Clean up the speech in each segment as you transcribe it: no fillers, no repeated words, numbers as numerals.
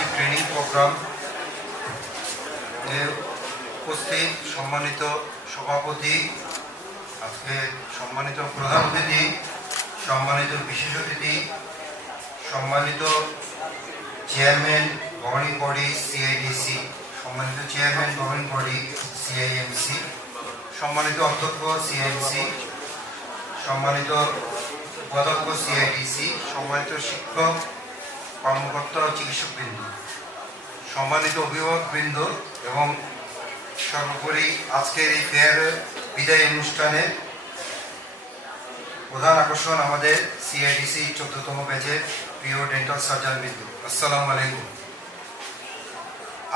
Internship training programme উপস্থিত সম্মানিত সভাপতি, আজকে সম্মানিত প্রধান অতিথি, সম্মানিত বিশেষ অতিথি, সম্মানিত চেয়ারম্যান গভর্নিং বডি সিআইডিসি, সম্মানিত চেয়ারম্যান গভর্নিং বডি সিআইএমসি, সম্মানিত অধ্যক্ষ সিআইএমসি, সম্মানিত উপাধ্যক্ষ সিআইডিসি, সম্মানিত শিক্ষক, কর্মকর্তা ও চিকিৎসকবৃন্দ, সম্মানিত অভিভাবকবৃন্দ এবং সর্বোপরি আজকের এই ফেয়ারের বিদায় অনুষ্ঠানে প্রধান আকর্ষণ আমাদের সিআইডিসি 14তম ব্যাচের প্রিয় ডেন্টাল সার্জনবৃন্দ, আসসালামু আলাইকুম।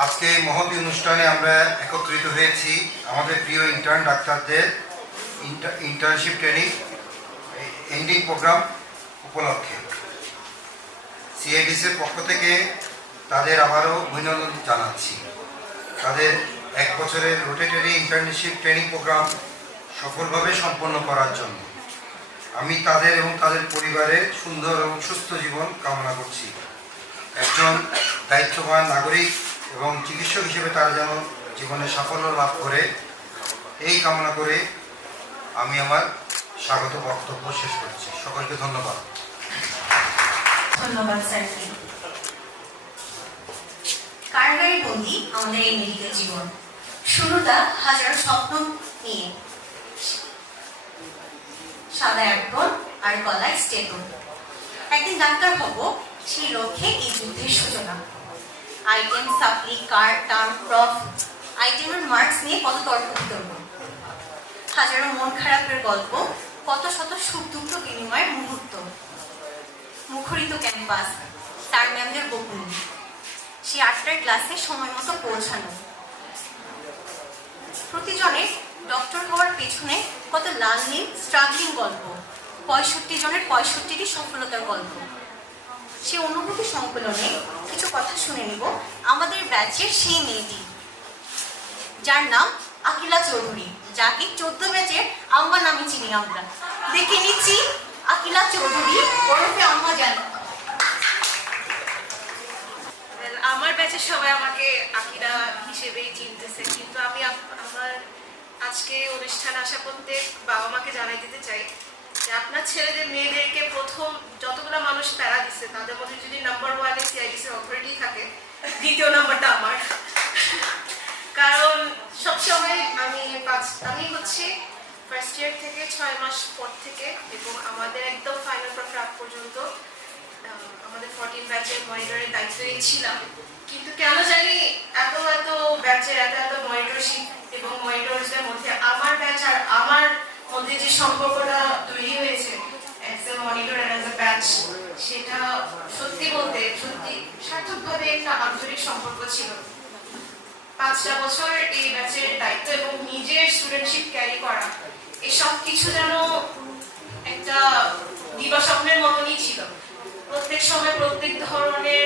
আজকে এই মহতী অনুষ্ঠানে আমরা একত্রিত হয়েছি আমাদের প্রিয় ইন্টার্ন ডাক্তারদের ইন্টার্নশিপ ট্রেনিং এন্ডিং প্রোগ্রাম উপলক্ষে। সিআইডিসির পক্ষ থেকে তাদের আবারও অভিনন্দন জানাচ্ছি। তাদের 1 বছরের রোটেটরি ইন্টার্নশিপ ট্রেনিং প্রোগ্রাম সফলভাবে সম্পন্ন করার জন্য আমি তাদের এবং তাদের পরিবারের সুন্দর এবং সুস্থ জীবন কামনা করছি। একজন দায়িত্ববান নাগরিক এবং চিকিৎসক হিসেবে তারা যেন জীবনে সাফল্য লাভ করে, এই কামনা করে আমি আমার স্বাগত বক্তব্য শেষ করছি। সকলকে ধন্যবাদ। ধন্যবাদ স্যারকে। কারাগারে বন্দী আমাদের এই মেডিকেল জীবন, শুরুটা হাজারো স্বপ্ন নিয়ে, সাদা অ্যাপ্রন আর গলায় স্টেটন। একদিন ডাক্তার হব, সেই লক্ষ্যে এই যুদ্ধের সূচনা। আইটেম, সাপ্লি, কার্ড, টার্ম, প্রফ, আইটেমের মার্কস নিয়ে কত তর্ক বিতর্ক, হাজারো মন খারাপের গল্প, কত শত সুখ দুঃখ বিনিময়ের মুহূর্ত, মুখরিত ক্যাম্পাস, স্যার ম্যামদের বকুনি, সেই 8টার ক্লাসে সময় মতো পৌঁছানো, প্রতিজনের ডক্টর হওয়ার পেছনে কত লাল নীল স্ট্রাগলিং গল্প, 65 জনের 65টি সফলতার গল্প। সেই অনুভূতি সংকলনে কিছু কথা শুনে নিব আমাদের ব্যাচের সেই মেয়েটি, যার নাম আকিলা চৌধুরী, যাকে 14 ব্যাচের আম্মা নামে চিনি আমরা। দেখে নিচ্ছি আকিলা চৌধুরী ওরফে আম্মা জান। আমার ব্যাচের সবাই আমাকে আকিরা হিসেবেই চিনতেছে, কিন্তু আমি আমার আজকে অনুষ্ঠানে আসা প্রত্যেক বাবা মাকে জানাই দিতে চাই যে আপনার ছেলেদের মেয়েদেরকে প্রথম যতগুলো মানুষ প্যারা দিচ্ছে তাদের মধ্যে যদি নাম্বার 1-এ সিআইডিসির অথরিটি থাকে, দ্বিতীয় নাম্বারটা আমার। কারণ সবসময় আমি হচ্ছে ফার্স্ট ইয়ার থেকে 6 মাস পর থেকে এবং আমাদের একদম ফাইনাল প্রাক পর্যন্ত আমাদের 14 ব্যাচের মনিটরের দায়িত্বেই ছিলাম। কিন্তু কেন জানি এত ব্যাচের এত মনিটরশিপ এবং মনিটরসদের মধ্যে আমার ব্যাচ আর আমার মধ্যে যে সম্পর্কটা তৈরি হয়েছে as a monitor and as a batch, সেটা সত্যি বলতে সার্থকভাবে একটা আন্তরিক সম্পর্ক ছিল। 5টা বছর এই ব্যাচের দায়িত্ব এবং নিজের স্টুডেন্টশিপ ক্যারি করা, এই সব কিছু যেন একটা দিবা স্বপ্নের মতনই ছিল। প্রত্যেক সময় প্রত্যেক ধরনের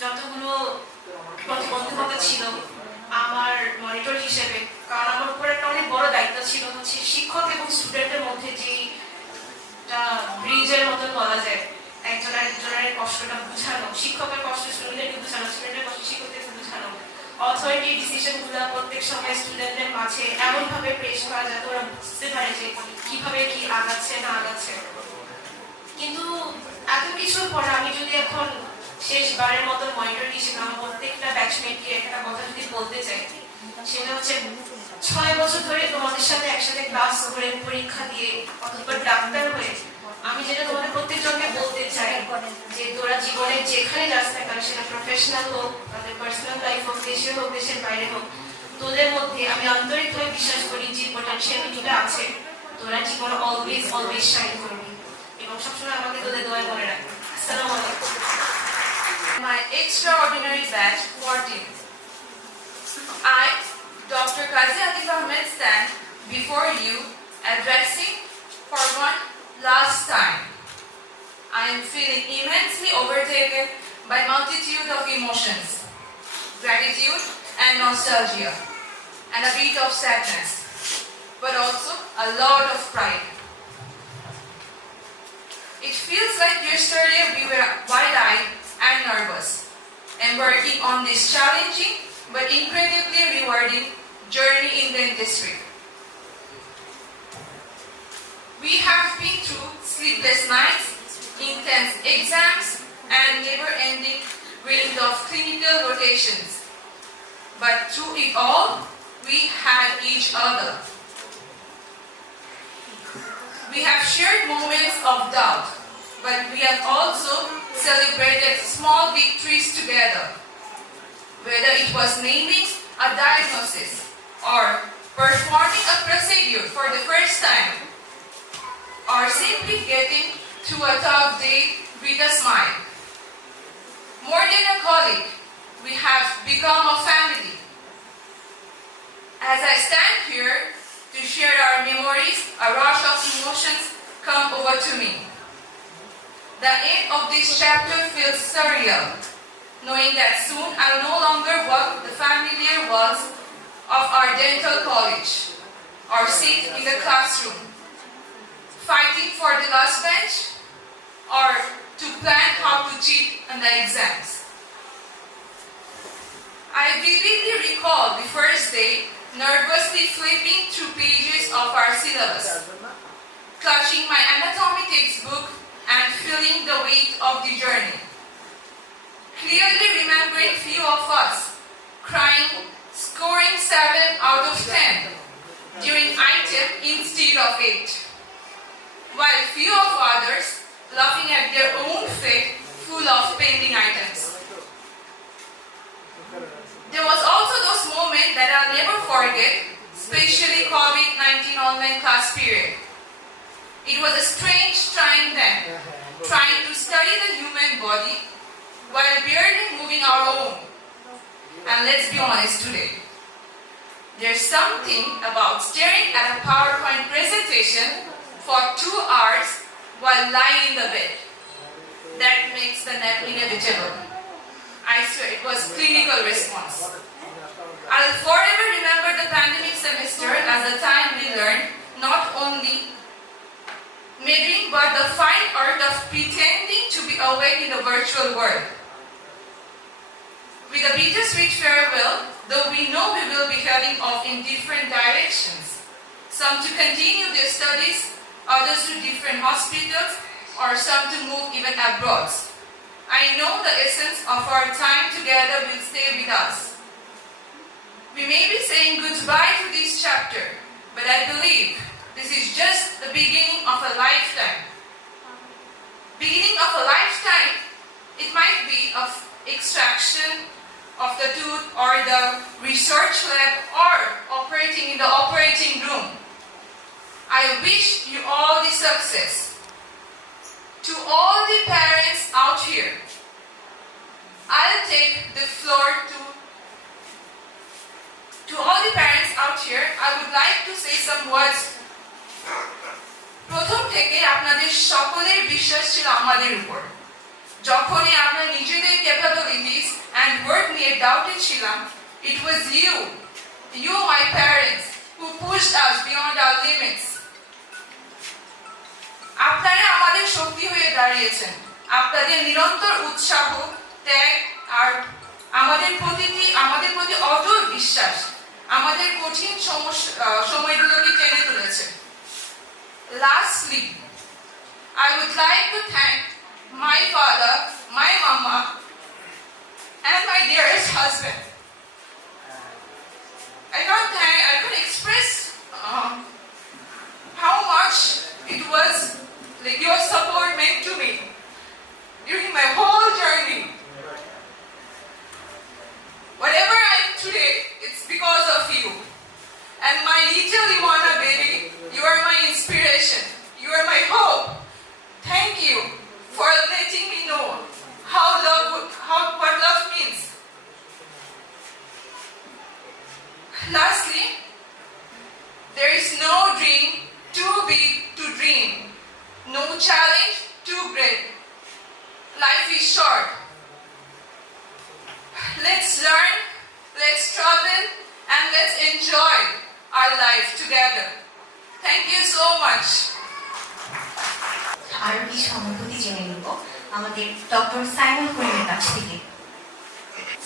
যতগুলো প্রতিবন্ধকতা ছিল আমার মনিটর হিসেবে, কারণ আমার উপর একটা অনেক বড় দায়িত্ব ছিল হচ্ছে শিক্ষক এবং স্টুডেন্টের মধ্যে যেটা ব্রিজের মতন বলা যায়, একজনের কষ্টটা বুঝানো, শিক্ষকের কষ্ট স্টুডেন্টকে বুঝানো, স্টুডেন্টের কষ্ট শিক্ষককে বুঝানো, অথরিটি ডিসিশনগুলো প্রত্যেক সময় স্টুডেন্টদের মাঝে এমনভাবে পেশ করা যাতে ওরা বুঝতে পারে যে কিভাবে কি আগাচ্ছে না আগাচ্ছে। কিন্তু এত কিছুর পরে আমি যদি এখন শেষবারের মতো মনিটর হিসেবে আমার প্রত্যেকটা ব্যাচমেটকে একটা কথা যদি বলতে চাই, সেটা হচ্ছে 6 বছর ধরে তোমাদের সাথে একসাথে ক্লাস করে পরীক্ষা দিয়ে অথবা ডাক্তার হয়ে আমি যেটা তোমাদের প্রত্যেকজনকে বলতে চাই যে তোরা জীবনে যেখানে যাস না কেন, সেটা প্রফেশনাল হোক, তাদের পার্সোনাল লাইফ হোক, দেশে হোক, দেশের বাইরে হোক, তোদের মধ্যে আমি আন্তরিকভাবে বিশ্বাস করি যে পটেনশিয়ালিটিটা আছে, তোরা জীবনে অলওয়েজ শাইন করবি এবং সবসময় আমাকে তোদের দোয়ায় মনে রাখবি। আসসালামু আলাইকুম। My extraordinary batch 14. I, Dr. Qazi Atif Ahmed, stand before you addressing for one last time. I am feeling immensely overtaken by multitude of emotions, gratitude and nostalgia, and a bit of sadness, but also a lot of pride. It feels like yesterday we were wide-eyed and nervous, embarking on this challenging but incredibly rewarding journey in dentistry. We have been through sleepless nights, intense exams, and never-ending round of clinical rotations. But through it all, we had each other. We have shared moments of doubt, but we have also celebrated small victories together. Whether it was naming a diagnosis or performing a procedure for the first time, or simply getting through a tough day with a smile. More than a colleague, we have become a family. As I stand here to share our memories, a rush of emotions come over to me. The end of this chapter feels surreal, knowing that soon I'll no longer walk the familiar walls of our dental college or sit in the classroom, fighting for the last bench or to plan how to cheat on the exams. I vividly recall the first day nervously flipping through pages of our syllabus, clutching my anatomy textbook and feeling the weight of the journey. Clearly remembering few of us crying, scoring 7 out of 10 during item instead of 8, while few of others laughing at their own fate full of pending items. There was also those moments that I'll never forget, especially COVID-19 online class period. It was a strange time then, trying to study the human body while barely moving our own. And let's be honest today, there's something about staring at a PowerPoint presentation for 2 hours while lying in the bed that makes the nap inevitable. I swear it was clinical response. I'll forever remember the pandemic semester as the time we learned not only meddling but the fine art of pretending to be awake in the virtual world. With a bittersweet farewell, though we know we will be heading off in different directions, some to continue their studies, others to different hospitals, or some to move even abroad. I know the essence of our time together will stay with us. We may be saying goodbye to this chapter, but I believe this is just the beginning of a lifetime. Beginning of a lifetime, it might be of extraction of the tooth or the research lab or operating in the operating room. I wish you all the success. To all the parents out here, I'll take the floor to all the parents out here, I would like to say some words. প্রথম থেকে আপনাদের সকলের বিশ্বাস ছিল আমাদের উপর। যখনই আমরা নিজেদের ক্যাপাবিলিটিস এন্ড ওয়ার্ক নিয়ে ডাউটেড ছিলাম, it was you my parents who pushed us beyond our limits. আপনারা আমাদের শক্তি হয়ে দাঁড়িয়েছেন। আপনাদের নিরন্তর উৎসাহ, ত্যাগ আর আমাদের প্রতি অটল বিশ্বাস আমাদের কঠিন সময়গুলোকে টেনে তুলেছে। Lastly, I would like to thank my father, my mama, and my dearest husband. I can't express how much it was like your support meant to me during my whole journey. Whatever I am today, it's because of you. And my little Ivana baby, you are my inspiration. You are my hope. Thank you for letting me know what love means. Lastly, there is no dream too big to dream. No challenge too great. Life is short. Let's learn, let's travel, and let's enjoy our life together. Thank you so much. আরো কিছু অনুভূতি জেনে নিব আমাদের doctor Simon করিমের কাছ থেকে।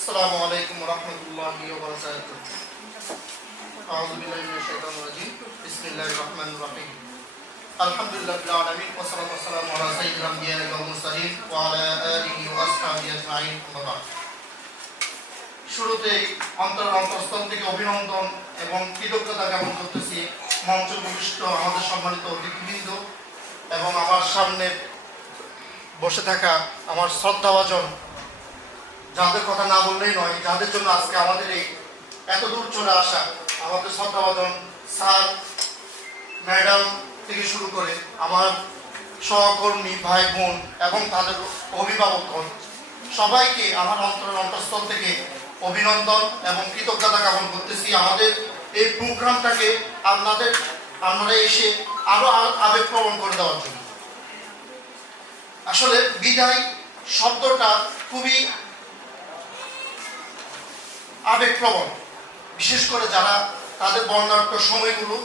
আসসালামু আলাইকুম রহমতুল্লাহি ওয়া বারাকাতুহু। আউযু বিল্লাহি মিনাশ শাইতানির রাজীম। বিসমিল্লাহির রহমানির রহিম। আলহামদুলিল্লাহি রাব্বিল আলামিন ওয়া সাল্লাতু ওয়াসসালামু আলা সাইয়্যিদিল আমবিয়া ওয়াল মুরসালিন ওয়া আলা আলিহি ওয়া আসহাবিহি আজমাইন। আম্মা বা'দ। শুরুতেই অন্তরস্থল থেকে অভিনন্দন এবং কৃতজ্ঞতা জ্ঞাপন করতেছি মঞ্চ উপবিষ্ট আমাদের সম্মানিত অতিথিবৃন্দ এবং আমার সামনে বসে থাকা আমার শ্রদ্ধাভাজন, যাদের কথা না বললেই নয়, যাদের জন্য আজকে আমাদের এই এত দূর চলে আসা, আমাদের শ্রদ্ধাভাজন স্যার ম্যাডাম থেকে শুরু করে আমার সহকর্মী ভাই বোন এবং তাদের অভিভাবকগণ, সবাইকে আমার অন্তরস্থল থেকে অভিনন্দন এবং কৃতজ্ঞতা জ্ঞাপন করতেছি। আমাদের এই প্রোগ্রামটাকে আপনারা এসে আরো আবেগপ্রবণ করে দেওয়ার জন্য। আসলে বিদায় শব্দটা খুবই আবেগপ্রবণ, বিশেষ করে যারা তাদের বর্ণাঢ্য সময়গুলো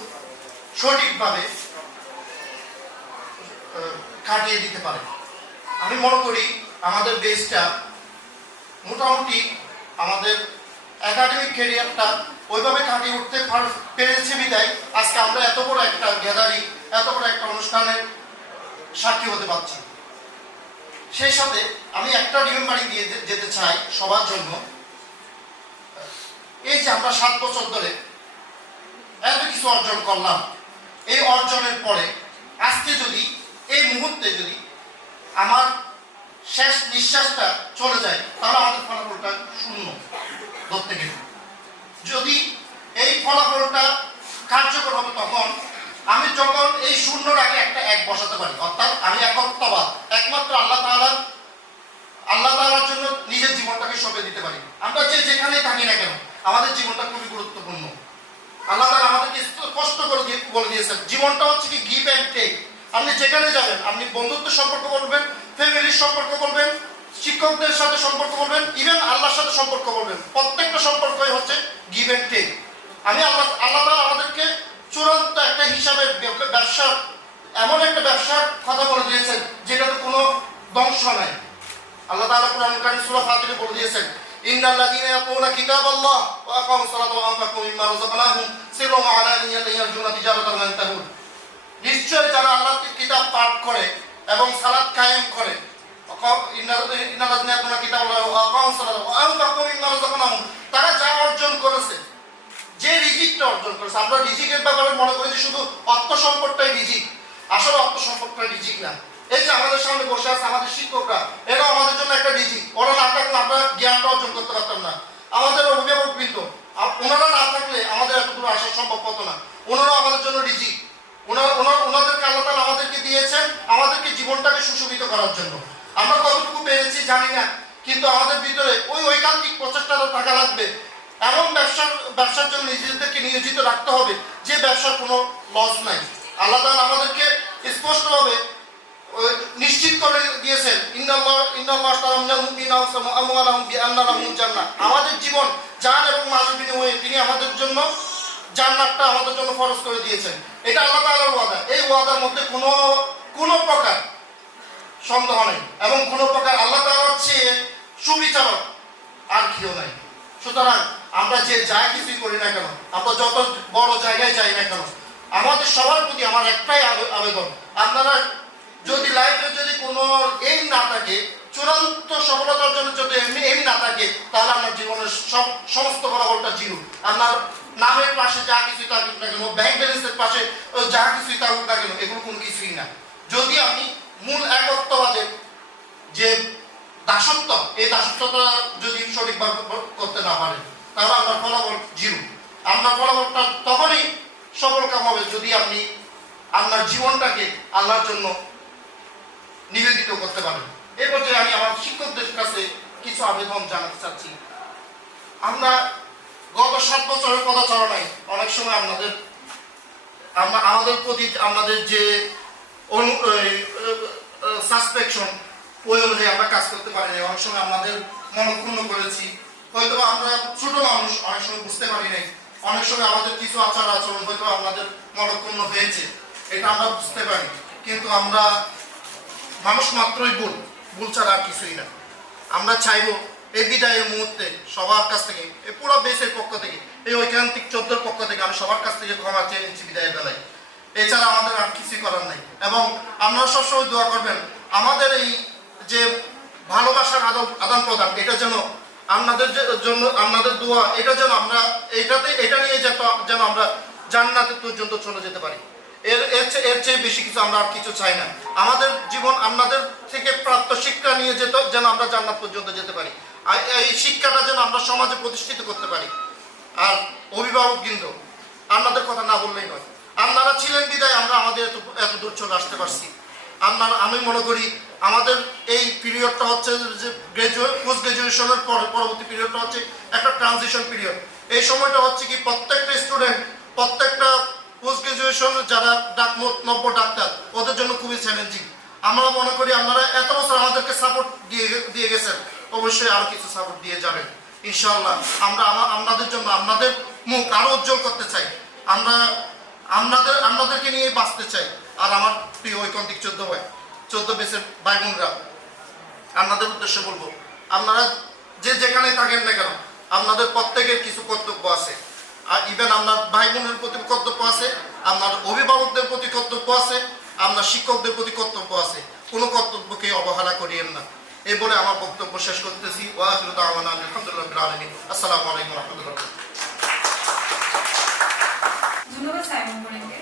সঠিকভাবে কাটিয়ে দিতে পারে। আমি মনে করি আমাদের বেসটা মোটামুটি আমাদের একাডেমিক ক্যারিয়ারটা ওইভাবে কাটিয়ে উঠতে পেরেছে বিদায় আজকে আমরা এত বড় একটা গ্যাদারিং, এত বড় একটা অনুষ্ঠানের সাক্ষী হতে পারছি। সেই সাথে আমি একটা রিমেম্বারিং দিয়ে যেতে চাই সবার জন্য। এই যে আমরা 7 বছর ধরে এত কিছু অর্জন করলাম, এই অর্জনের পরে আজকে যদি এই মুহূর্তে যদি আমার শেষ নিঃশ্বাসটা চলে যায় তাহলে আমাদের ফলাফলটা শূন্য ধরতে গেলে। যদি এই ফলাফলটা কার্যকর হবে তখন আমি যখন এই শূন্যর আগে একটা 1 বসাতে পারি, অর্থাৎ আমি একত্ববাদ, একমাত্র আল্লাহ তাআলার জন্য নিজের জীবনটাকে সঁপে দিতে পারি। আমরা যেখানেই থাকি না কেন আমাদের জীবনটা খুবই গুরুত্বপূর্ণ। আল্লাহ তাআলা আমাদেরকে কষ্ট করে বলে দিয়েছেন জীবনটা হচ্ছে কি গিভ অ্যান্ড টেক। আপনি যেখানে যাবেন, আপনি বন্ধুত্বের সম্পর্ক বলবেন, ফ্যামিলির সম্পর্ক বলবেন, শিক্ষকদের সাথে সম্পর্ক বলবেন, ইভেন আল্লাহর সাথে সম্পর্ক বলবেন, প্রত্যেকটা সম্পর্কই হচ্ছে গিভ অ্যান্ড টেক। আল্লাহ তাআলা আমাদেরকে চূড়ান্ত একটা হিসাবে ব্যবসা, এমন একটা ব্যবসার কথা বলে দিয়েছেন যেটাতে কোনো ধ্বংস নাই। আল্লাহ তাআলা কোরআন কারীম সূরা ফাতিরে বলে দিয়েছেন ইন্নাল্লাযীনা ইয়াকুলুনা কিতাবাল্লাহ ওয়া আকামুস সালাতা ওয়া আনফাকু মিম্মা রাযাকনাহুম সিররান ওয়া আলানিয়াতান ইয়ারজুনা তিজারাতান লান তাবুর। নিশ্চয় যারা আল্লাহর কিতাব পাঠ করে এবং সালাত কায়েম করে, ইন্নাল্লাযীনা ইয়াকুলুনা কিতাবাল্লাহ ওয়া আকামুস সালাতা ওয়া আনফাকু মিম্মা রাযাকনাহুম, তারা যা অর্জন করেছে, যে রিজিকটা অর্জন করেছে। আমরা রিজিকের ব্যাপারে মনে করি যে শুধু অর্থ সম্পদটাই রিজিক, আসলে অর্থ সম্পদটাই রিজিক না। এই যে আমাদের সামনে বসে আছে আমাদের শিক্ষকরা, এরা আমাদের জন্য একটা রিজিক। ওরা না থাকলে আমরা জ্ঞানটা অর্জন করতে পারতাম না। আমাদের অভিভাবকবৃন্দ, ওনারা না থাকলে আমাদের এতদূর আসা সম্ভব হতো না। ওনারা আমাদের জন্য রিজিক। ওনাদেরকে আল্লাহ তাআলা আমাদেরকে দিয়েছেন আমাদেরকে জীবনটাকে সুশোভিত করার জন্য। আমরা কতটুকু পেরেছি জানি না, কিন্তু আমাদের ভিতরে ওই ঐকান্তিক প্রচেষ্টাটা থাকা লাগবে। এমন ব্যবসার জন্য নিজেদেরকে নিয়োজিত রাখতে হবে যে ব্যবসার কোনো লস নাই। আল্লাহ তাআলা আমাদেরকে স্পষ্টভাবে নিশ্চিত করে দিয়েছেন আমাদের জীবন জান এবং মালের বিনিময়ে তিনি আমাদের জন্য জান্নাতটা আমাদের জন্য ফরজ করে দিয়েছেন। এটা আল্লাহ তাআলার ওয়াদা। এই ওয়াদার মধ্যে কোনো প্রকার সন্দেহ নেই এবং কোনো প্রকার আল্লাহ তাআলার চেয়ে সুবিচারক আর কেউ নাই। সুতরাং আমরা যা কিছুই করি না কেন, আমরা যত বড় জায়গায় যাই না কেন, আমাদের সবার প্রতি আমার একটাই আবেদন, আপনারা যদি লাইফে যদি কোনো এইম না থাকে, চূড়ান্ত সফলতার জন্য যদি এইম না থাকে, তাহলে আপনার জীবনের সমস্ত ফলাফলটা জিরো। আপনার নামের পাশে যা কিছুই থাকুক না কেন, ব্যাংক ব্যালেন্সের পাশে যা কিছুই থাকুক না কেন, এগুলো কোনো কিছুই না। যদি আপনি মূল একত্ববাদের যে দাসত্ব, এই দাসত্বটা যদি সঠিকভাবে করতে না পারেন, তাহলে আপনার ফলাফল জিরো। আপনার ফলাফলটা তখনই সফলকাম হবে যদি আপনি আপনার জীবনটাকে আল্লাহর জন্য নিবেদিত করতে পারেন। এই পর্যায়ে আমি আমার শিক্ষকদের কাছে কিছু আবেদন জানাতে চাচ্ছি। আমরা গত 7 বছরের পদচারণায় অনেক সময় আমাদের প্রতি আমাদের যে সাসপেকশন, ওই অনুযায়ী আমরা কাজ করতে পারিনি। অনেক সময় আমাদের মনক্ষুণ্ণ করেছি, হয়তো আমরা ছোট মানুষ, অনেক সময় বুঝতে পারি নাই। অনেক সময় আমাদের কিছু আচরণ হয়তো আমাদের মনক্ষুণ্ণ হয়েছে, এটা আমরা বুঝতে পারি। কিন্তু আমরা মানুষ মাত্রই ভুল ছাড়া আর কিছুই না। আমরা চাইবো এই বিদায়ের মুহূর্তে সবার কাছ থেকে এই পুরো বেসের পক্ষ থেকে এই ঐকান্তিক 14 পক্ষ থেকে আমি সবার কাছ থেকে ক্ষমা চেয়ে নিচ্ছি বিদায়ের বেলায়। এছাড়া আমাদের আর কিছু করার নাই। এবং আপনারা সবসময় দোয়া করবেন আমাদের এই যে ভালোবাসার আদান প্রদান, এটা যেন আপনাদের জন্য আপনাদের দোয়া, এটা যেন আমরা এটা নিয়ে যেন আমরা জান্নাতের পর্যন্ত চলে যেতে পারি। এর চেয়ে বেশি কিছু আমরা আর কিছু চাই না। আমাদের জীবন আপনাদের থেকে প্রাপ্ত শিক্ষা নিয়ে যেন আমরা জান্নাত পর্যন্ত যেতে পারি। আর এই শিক্ষাটা যেন আমরা সমাজে প্রতিষ্ঠিত করতে পারি। আর অভিভাবকবৃন্দ, আপনাদের কথা না বললেই নয়, আপনারা ছিলেন বিদায় আমরা আমাদের এত দূর চলে আসতে পারছি। আমি মনে করি আমাদের এই পিরিয়ডটা হচ্ছে যে পোস্ট গ্রাজুয়েশনের পরবর্তী পিরিয়ডটা হচ্ছে একটা ট্রানজিশন পিরিয়ড। এই সময়টা হচ্ছে কি প্রত্যেকটা স্টুডেন্ট, প্রত্যেকটা পোস্ট গ্রাজুয়েশন যারা নব্য ডাক্তার, ওদের জন্য খুবই চ্যালেঞ্জিং। আমরা মনে করি আপনারা এত বছর আমাদেরকে সাপোর্ট দিয়ে গেছেন, অবশ্যই আরো কিছু সাপোর্ট দিয়ে যাবেন ইনশাআল্লাহ। আমরা আপনাদের জন্য আপনাদের মুখ আরো উজ্জ্বল করতে চাই। আমরা আপনাদেরকে নিয়ে বাঁচতে চাই। আর আমার প্রিয় ঐকান্তিক 14 বেসের ভাই বোনরা, আপনাদের উদ্দেশ্যে বলবো, আপনারা যেখানে থাকেন না কেন, আপনাদের প্রত্যেকের কিছু কর্তব্য আছে। আর ইভেন আপনার ভাই বোনের প্রতি কর্তব্য আছে, আপনার অভিভাবকদের প্রতি কর্তব্য আছে, আপনার শিক্ষকদের প্রতি কর্তব্য আছে। কোনো কর্তব্যকে অবহেলা করিয়েন না। এই বলে আমার বক্তব্য শেষ করতেছি। ওয়া আখিরু দাওয়ানা আলহামদুলিল্লাহি রাব্বিল আলামিন। আসসালামু আলাইকুম ওয়া রাহমাতুল্লাহ। ধন্যবাদ সাইমন বোনকে।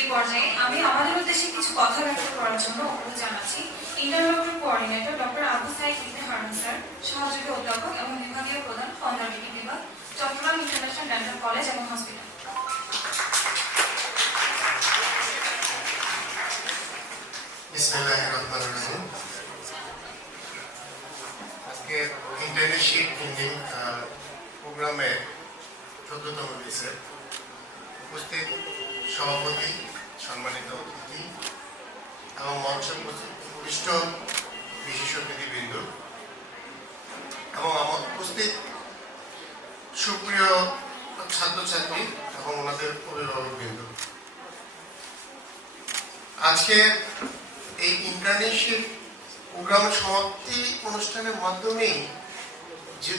এই পর্যায়ে আমি আমাদের উদ্দেশ্যে কিছু কথা ব্যক্ত করার জন্য অনুরোধ জানাচ্ছি interview coordinator doctor Abu Saeed Ibne Harun sir, সহযোগী অধ্যাপক এবং বিভাগীয় প্রধান কনজারভেটিভ বিভাগ, চট্টগ্রাম ইন্টারন্যাশনাল ডেন্টাল কলেজ এবং হসপিটাল। বিসমিল্লাহির রহমানির রহিম। আজকে ইন্টার্নশিপ ট্রেনিং প্রোগ্রামের 14তম বেসে উপস্থিত সভাপতি, সম্মানিত অতিথি এবং মঞ্চে উপবিষ্ট বিশেষ অতিথিবৃন্দ এবং আমার উপস্থিত সুপ্রিয় ছাত্রছাত্রী এবং ওনাদের অভিভাবকবৃন্দ, আজকে এই ইন্টার্নশিপ প্রোগ্রামের সমাপ্তি অনুষ্ঠানের মাধ্যমেই যে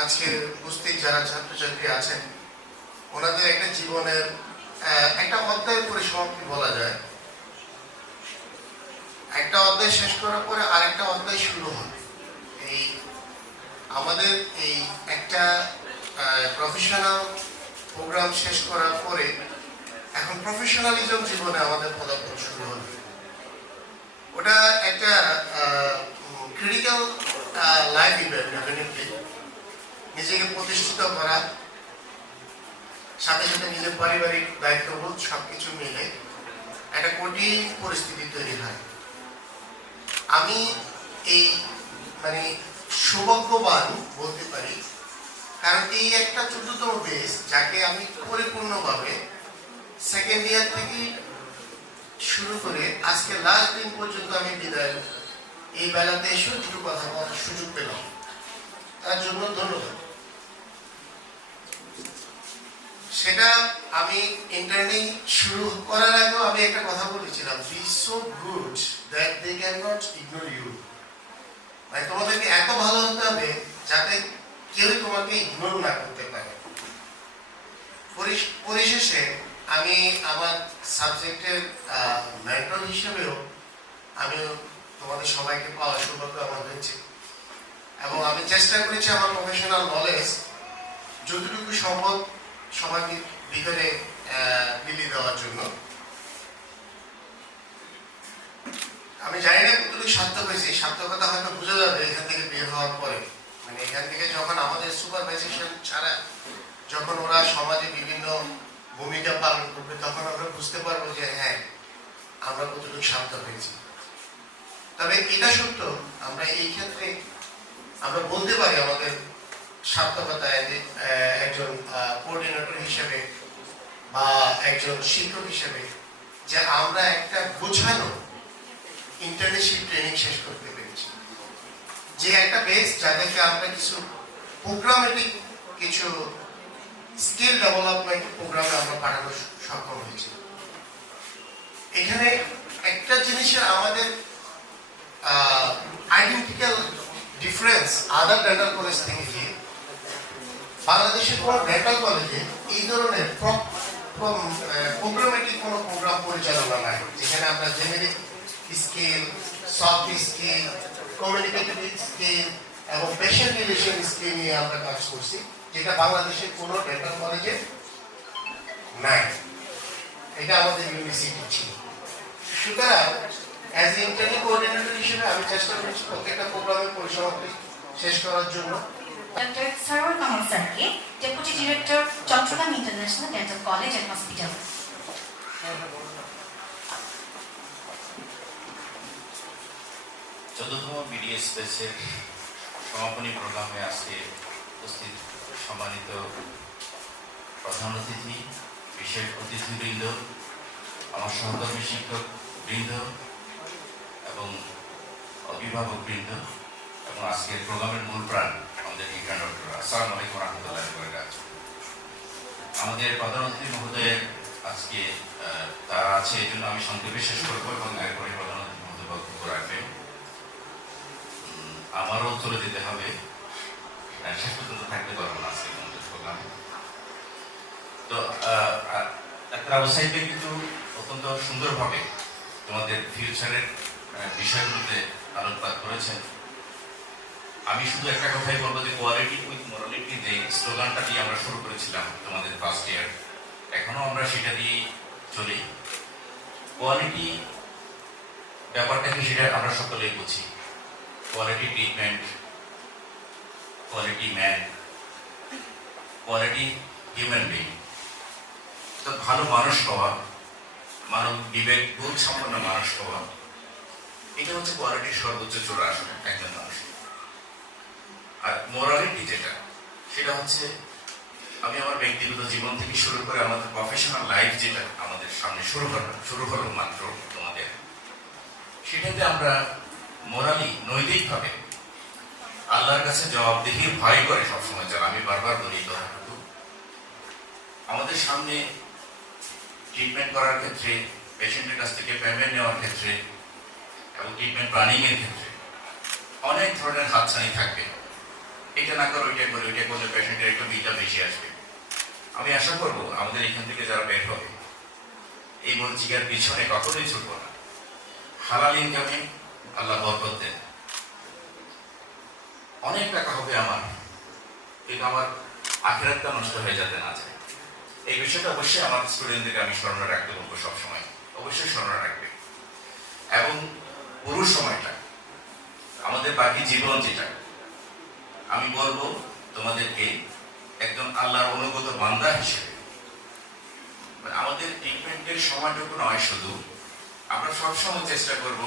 আজকে উপস্থিত যারা ছাত্রছাত্রী আছেন ওনাদের একটা জীবনের একটা অধ্যায়ের পরিসমাপ্তি বলা যায়। একটা অধ্যায় শেষ করার পরে আরেকটা অধ্যায় শুরু হয়। এই আমাদের এই একটা প্রফেশনাল প্রোগ্রাম শেষ করার পরে এখন প্রফেশনালিজম জীবনে আমাদের পদার্পণ শুরু হবে। ওটা একটা ক্রিটিক্যাল লাইফ ইভেন্ট। ডেফিনেটলি নিজেকে প্রতিষ্ঠিত করা, সাথে সাথে নিজের পারিবারিক দায়িত্ববোধ সবকিছু মিলে একটা কঠিন পরিস্থিতি তৈরি হয়। আমি এই সৌভাগ্যবান বলতে পারি, কারণ এই একটা 14তম বেস যাকে আমি পরিপূর্ণভাবে সেকেন্ড ইয়ার থেকে শুরু করে আজকে লাস্ট দিন পর্যন্ত আমি বিদায় এই বেলাতে এসে দুটো কথা বলার সুযোগ পেলাম, তার জন্য ধন্যবাদ। সেটা আমি ইন্টার্নিং শুরু করার আগেও আমি একটা কথা বলেছিলাম, be so good that they can not ignore you. মানে তোমাদেরকে এত ভালো হতে হবে যাতে কেউ তোমাকে ইগনোর না করতে পারে। পরিশেষে আমি আমার সাবজেক্টের মেন্টর হিসেবেও আমি তোমাদের সবাইকে পাওয়ার সৌভাগ্য আমার হয়েছে এবং আমি চেষ্টা করেছি আমার প্রফেশনাল নলেজ যতটুকু সম্ভব সবার ভিতরে বিলিয়ে দেওয়ার জন্য। আমি জানি না কতটুকু সার্থক হয়েছে, সার্থকতা হয়তো বোঝা যাবে এখান থেকে বের হওয়ার পরে। মানে এখান থেকে যখন আমাদের সুপারভাইজেশন ছাড়া যখন ওরা সমাজে বিভিন্ন ভূমিকা পালন করবে তখন আমরা বুঝতে পারবো যে হ্যাঁ আমরা কতটুকু সার্থক হয়েছি। তবে এটা সত্য, আমরা এই ক্ষেত্রে আমরা বলতে পারি আমাদের সার্থকতায় একজন কোঅর্ডিনেটর হিসেবে বা একজন শিক্ষক হিসেবে যে আমরা একটা গোছানো ইন্টার্নশিপ ট্রেনিং শেষ করতে পেরেছি। যে একটা বেস যাদেরকে আমরা কিছু প্রোগ্রামেটিক কিছু স্কিল ডেভেলপমেন্ট প্রোগ্রামে আমরা পাঠানো সক্ষম হয়েছি। এখানে একটা জিনিসের আমাদের আইডেন্টিক্যাল ডিফারেন্স আদার ডেন্টাল কলেজ থেকে কি বাংলাদেশের কোনো ডেন্টাল কলেজে এই ধরনের প্রোগ্রামেটিক কোনো প্রোগ্রাম পরিচালনা নাই, যেখানে আমরা generic skill, soft skill, communicative skill এবং পেশেন্ট রিলেশন স্কিল নিয়ে আমরা কাজ করছি, যেটা বাংলাদেশের কোনো ডেন্টাল কলেজে নাই। এটা আমাদের ইউনিভার্সিটি ছিল। সুতরাং অ্যাজ এ ইন্টারনি কোঅর্ডিনেটর হিসেবে আমি চেষ্টা করছি প্রত্যেকটা প্রোগ্রামের পরিসমাপ্তি শেষ করার জন্য। ডক্টর সারওয়ার কামাল স্যারকে, deputy director, Chattogram international dental college and hospital. 14তম বিডিএস স্পেসের সমাপনী প্রোগ্রামে আজকে উপস্থিত সম্মানিত প্রধান অতিথি, বিশেষ অতিথিবৃন্দ, আমার সহকর্মী শিক্ষক বৃন্দ এবং অভিভাবকবৃন্দ এবং আজকের প্রোগ্রামের মূল প্রাণ আমাদের বিজ্ঞান ডক্টর, আসসালামু আলাইকুম রহমতুল্লাহ বরকাত। আমাদের প্রধান অতিথি মহোদয়ের আজকে তারা আছে, এই জন্য আমি সংক্ষেপে শেষ করবো এবং এরপরে প্রধান অতিথি মহোদয় বক্তব্য রাখবেন। আমারও চলে যেতে হবে, শেষ পর্যন্ত থাকতে পারবো না আজকে আমাদের প্রোগ্রামে। তো ডাক্তার আবু সাইদ কিন্তু অত্যন্ত সুন্দরভাবে তোমাদের ফিউচারের বিষয়গুলোতে আলোকপাত করেছেন। আমি শুধু একটা কথাই বলবো যে কোয়ালিটি উইথ মোরালিটি যে স্লোগানটা দিয়ে আমরা শুরু করেছিলাম তোমাদের ফার্স্ট ইয়ার, এখনো আমরা সেটা দিয়ে চলি। কোয়ালিটি ব্যাপারটাকে সেটা আমরা সকলেই বুঝি, quality treatment, quality man, quality human being. তো ভালো মানুষ হওয়া, মানব বিবেক বোধ সম্পন্ন মানুষ হওয়া, এটা হচ্ছে কোয়ালিটির সর্বোচ্চ চূড়া আসলে একজন মানুষ। আর মোরালিটি যেটা, সেটা হচ্ছে আমি আমার ব্যক্তিগত জীবন থেকে শুরু করে আমাদের প্রফেশনাল লাইফ যেটা আমাদের সামনে শুরু হলো মাত্র তোমাদের, সেটাতে আমরা মোরালি নৈতিকভাবে আল্লাহর কাছে জবাবদিহি ভয় করে সবসময় চলা। আমি বারবার বলি কথাটুকু, আমাদের সামনে ট্রিটমেন্ট করার ক্ষেত্রে, পেশেন্টের কাছ থেকে পেমেন্ট নেওয়ার ক্ষেত্রে এবং ট্রিটমেন্ট প্ল্যানিং এর ক্ষেত্রে অনেক ধরনের হাতছানি থাকবে। এটা না করে ওইটা করে, ওইটা করলে পেশেন্টের একটু বিলটা বেশি আসবে। আমি আশা করবো আমাদের এখান থেকে যারা বের হবে এই মরিচিকার পিছনে কখনোই ছুটবো না। হালাল ইনকামে আল্লাহ বরকত দেন। অনেক টাকা হবে আমার, কিন্তু আমার আখিরাতটা নষ্ট হয়ে যেতে না চায়। এই বিষয়টা অবশ্যই আমার স্টুডেন্টদেরকে আমি স্মরণে রাখতে বলবো সবসময়, অবশ্যই স্মরণে রাখবে। এবং পুরো সময়টা আমাদের বাকি জীবন যেটা, আমি বলবো তোমাদেরকে একজন আল্লাহর অনুগত বান্দা হিসেবে আমাদের ট্রিটমেন্টের সময়টুকু নয়, শুধু আমরা সবসময় চেষ্টা করব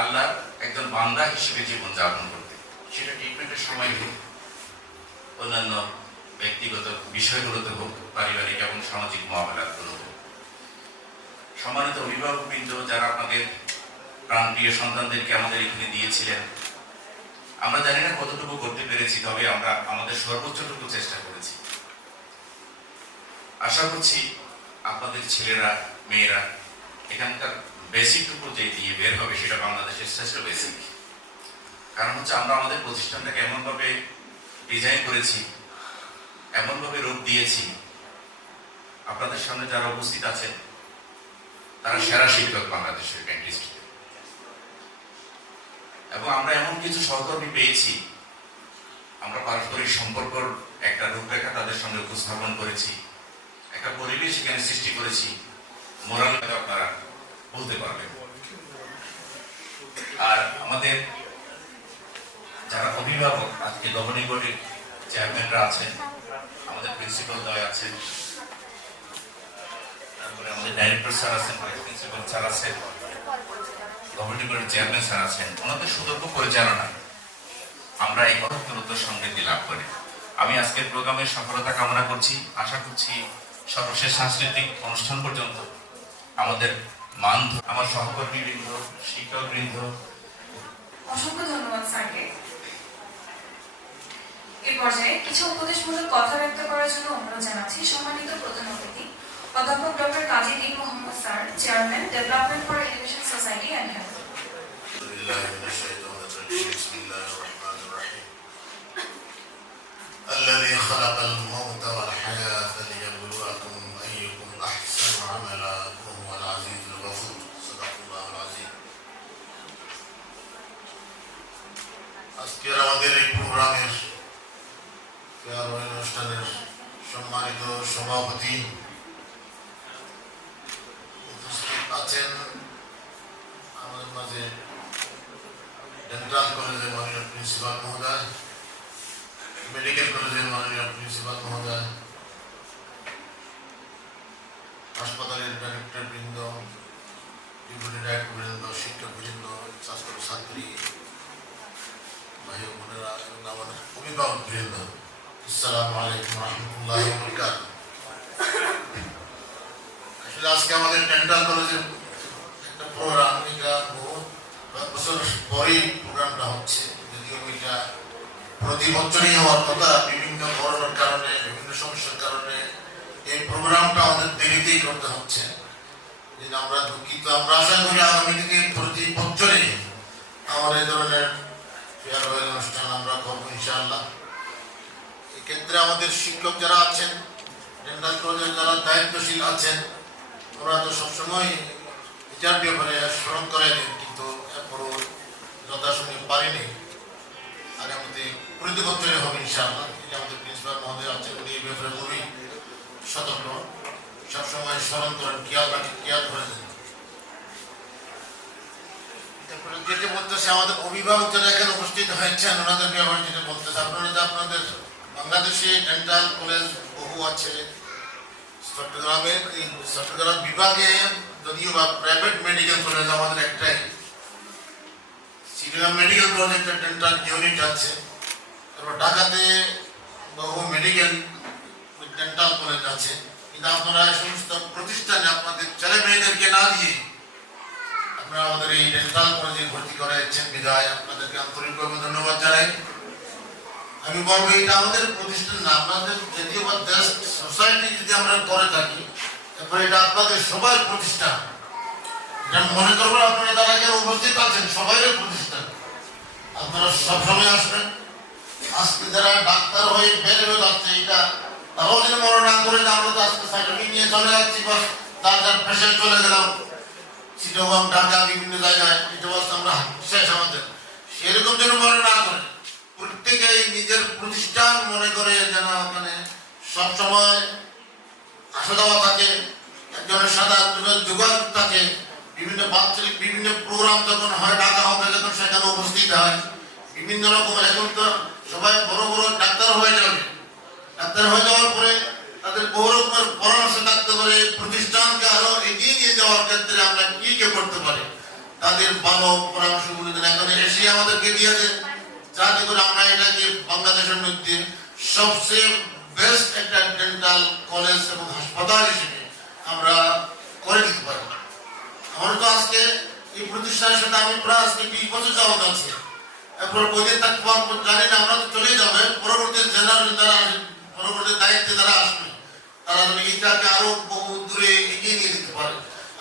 আল্লাহর একজন বান্দা হিসেবে জীবন যাপন করতে। সেটা ট্রিটমেন্টের সময় হোক, অন্যান্য ব্যক্তিগত বিষয়গুলোতে হোক, পারিবারিক এবং সামাজিক মহামেলাগুলো হোক। সম্মানিত অভিভাবকবৃন্দ, যারা আপনাদের প্রাণপ্রিয় সন্তানদেরকে আমাদের এখানে দিয়েছিলেন, আমরা জানি না কতটুকু করতে পেরেছি, তবে আমরা আমাদের সর্বোচ্চটুকু চেষ্টা করেছি। আশা করছি আপনাদের ছেলেরা মেয়েরা এখানকার বেসিকটুকু যে দিয়ে বের হবে সেটা বাংলাদেশের শ্রেষ্ঠ বেসিক। কারণ হচ্ছে আমরা আমাদের প্রতিষ্ঠানটাকে এমনভাবে ডিজাইন করেছি, এমনভাবে রূপ দিয়েছি, আপনাদের সামনে যারা উপস্থিত আছেন তারা সেরা শিক্ষক বাংলাদেশের ডেন্টিস্ট। এবং আমরা এমন কিছু সহকর্মী পেয়েছি, আমরা পারস্পরিক সম্পর্কর একটা রূপরেখা তাদের সঙ্গে উপস্থাপন করেছি, একটা পরিবেশ এখানে সৃষ্টি করেছি, মোরাল আপনারা বলতে পারবেন। আর আমাদের যারা অভিভাবক, আজকে গভর্নিং বডির চেয়ারম্যানরা আছেন, আমাদের প্রিন্সিপাল দয় আছেন, তারপরে আমাদের ডাইরেক্টর স্যার আছেন, ভাইস প্রিন্সিপাল স্যার আছেন, গভর্নিং বডির চেয়ারম্যান স্যার আছেন, ওনাদের সতর্ক পরিচালনায় আমরা এই কর্মরত সমৃদ্ধি লাভ করি। আমি আজকের প্রোগ্রামের সফলতা কামনা করছি। আশা করছি সর্বশেষ সাংস্কৃতিক অনুষ্ঠান পর্যন্ত আমাদের মান, আমার সহকর্মী বৃন্দ, শিক্ষক বৃন্দ, অসংখ্য ধন্যবাদ স্যারকে। এই পর্যায়ে কিছু উপদেশমূলক কথা ব্যক্ত করার জন্য অনুরোধ জানাচ্ছি সম্মানিত প্রধান অতিথি অধ্যাপক doctor Kazi Din Mohammad sir, chairman, development for education society and health. خلق الموت والحياة ليبلوكم أيكم أحسن عملا وهو العزيز الغفور صدق الله العظيم আজকের আমাদের এই প্রোগ্রামের পেয়ার অনুষ্ঠানের সম্মানিত সভাপতি উপস্থিত আছেন আমাদের মাঝে ডেন্টাল কলেজের মাননীয় প্রিন্সিপাল মহোদয়, মেডিকেল কলেজের মাননীয় প্রিন্সিপাল মহোদয়, হাসপাতালের ডাইরেক্টর বৃন্দ, ডিপুটি ডাইরেক্টর বৃন্দ, শিক্ষক বৃন্দ, ছাত্র ছাত্রী ভাই ও বোনেরা এবং আমাদের অভিভাবক বৃন্দ, আসসালামু আলাইকুম রহমতুল্লাহ বরকাতুহু। আসলে আজকে আমাদের ডেন্টাল কলেজের একটা প্রোগ্রাম, এটা বহু বছর পরেই প্রোগ্রামটা হচ্ছে, যদিও এটা প্রতি বছরই হওয়ার কথা, বিভিন্ন করোনার কারণে, বিভিন্ন সমস্যার কারণে এই প্রোগ্রামটা আমাদের দেরিতেই করতে হচ্ছে। আমরা দুঃখিত। আমরা আশা করি আগামী দিনে প্রতি বছরই আমাদের এই ধরনের ফেয়ারওয়েল অনুষ্ঠান আমরা করবো ইনশাআল্লাহ। এক্ষেত্রে আমাদের শিক্ষক যারা আছেন, ডেন্টাল কলেজের যারা দায়িত্বশীল আছেন, ওরা তো সবসময় এটার ব্যাপারে স্মরণ করে দেন, কিন্তু এরপরও যথাসময়ে পারিনি। আগামীতে প্রতি বছরে হবে ইনশাআল্লাহ। আমাদের প্রিন্সিপাল মহোদয় আছেন, উনি এই ব্যাপারে খুবই সতর্ক, সবসময় স্মরণ করেন, খেয়াল করে দেন। যেটা বলতেছে আমাদের অভিভাবক যারা এখানে উপস্থিত হয়েছেন, ওনাদের ব্যাপারে যেটা বলতেছে, আপনারা যে আপনাদের বাংলাদেশে ডেন্টাল কলেজ বহু আছে, চট্টগ্রামের এই চট্টগ্রাম বিভাগে যদিও বা প্রাইভেট মেডিকেল কলেজ আমাদের একটাই, চিটাগাং মেডিকেল কলেজ একটা ডেন্টাল ইউনিট আছে, তারপর ঢাকাতে বহু মেডিকেল ডেন্টাল কলেজ আছে। কিন্তু আপনারা এই সমস্ত প্রতিষ্ঠানে আপনাদের ছেলে মেয়েদেরকে না দিয়ে আপনারা আমাদের এই ডেন্টাল কলেজে ভর্তি করেছেন, বিদায় আপনাদেরকে আন্তরিকভাবে ধন্যবাদ জানাই। আমি বলবো এটা আমাদের প্রতিষ্ঠান না, আপনাদের যদিও বা দেশ সোসাইটি যদি আমরা করে থাকি, তারপরে এটা আপনাদের সবার প্রতিষ্ঠান। এটা মনে করবেন আপনারা যারা এখানে উপস্থিত আছেন সবাই প্রতিষ্ঠান। আপনারা সবসময় আসবেন। আজকে যারা ডাক্তার হয়ে বের হয়ে যাচ্ছে, এটা তারাও যেন মনে না করে যে আমরা তো আজকে সার্টিফিকেট নিয়ে চলে যাচ্ছি, বা তার যার পেশায় চলে গেলাম চিটাগাং, ঢাকা, বিভিন্ন জায়গায়, এটা বলতে আমরা শেষ আমাদের, সেরকম যেন মনে না করে। প্রত্যেকেই নিজের প্রতিষ্ঠান মনে করে যেন ওখানে সবসময় আসা যাওয়া থাকে, একজনের সাথে একজনের যোগাযোগ থাকে। বিভিন্ন বাচ্চারিক বিভিন্ন প্রোগ্রাম যখন হয়, ডাকা হবে যখন সেখানে উপস্থিত হয়। বিভিন্ন রকমের, এখন তো সবাই বড় বড় ডাক্তার হয়ে যাবে, ডাক্তার হয়ে যাওয়ার পরে তাদের বহু রকমের পরামর্শ থাকতে পারে, প্রতিষ্ঠানকে আরো এগিয়ে নিয়ে যাওয়ার ক্ষেত্রে আমরা কি কি করতে পারি, তাদের ভালো পরামর্শগুলো এখানে এসে আমাদেরকে দিয়ে দেন, যাতে করে আমরা এটাকে বাংলাদেশের মধ্যে সবচেয়ে বেস্ট একটা ডেন্টাল কলেজ এবং হাসপাতাল হিসেবে আমরা করে দিতে পারি। আমার তো আজকে এই প্রতিষ্ঠানের সাথে আমি প্রায় আজকে 20 বছর যাওয়া আছে। এরপর কদিন থাকতে পারবো জানি না, আমরা তো চলে যাবে। পরবর্তী জেনারেল যারা পরবর্তী দায়িত্বে যারা আসবে, তারা এইটাকে আরো বহু দূরে এগিয়ে নিয়ে দিতে পারে।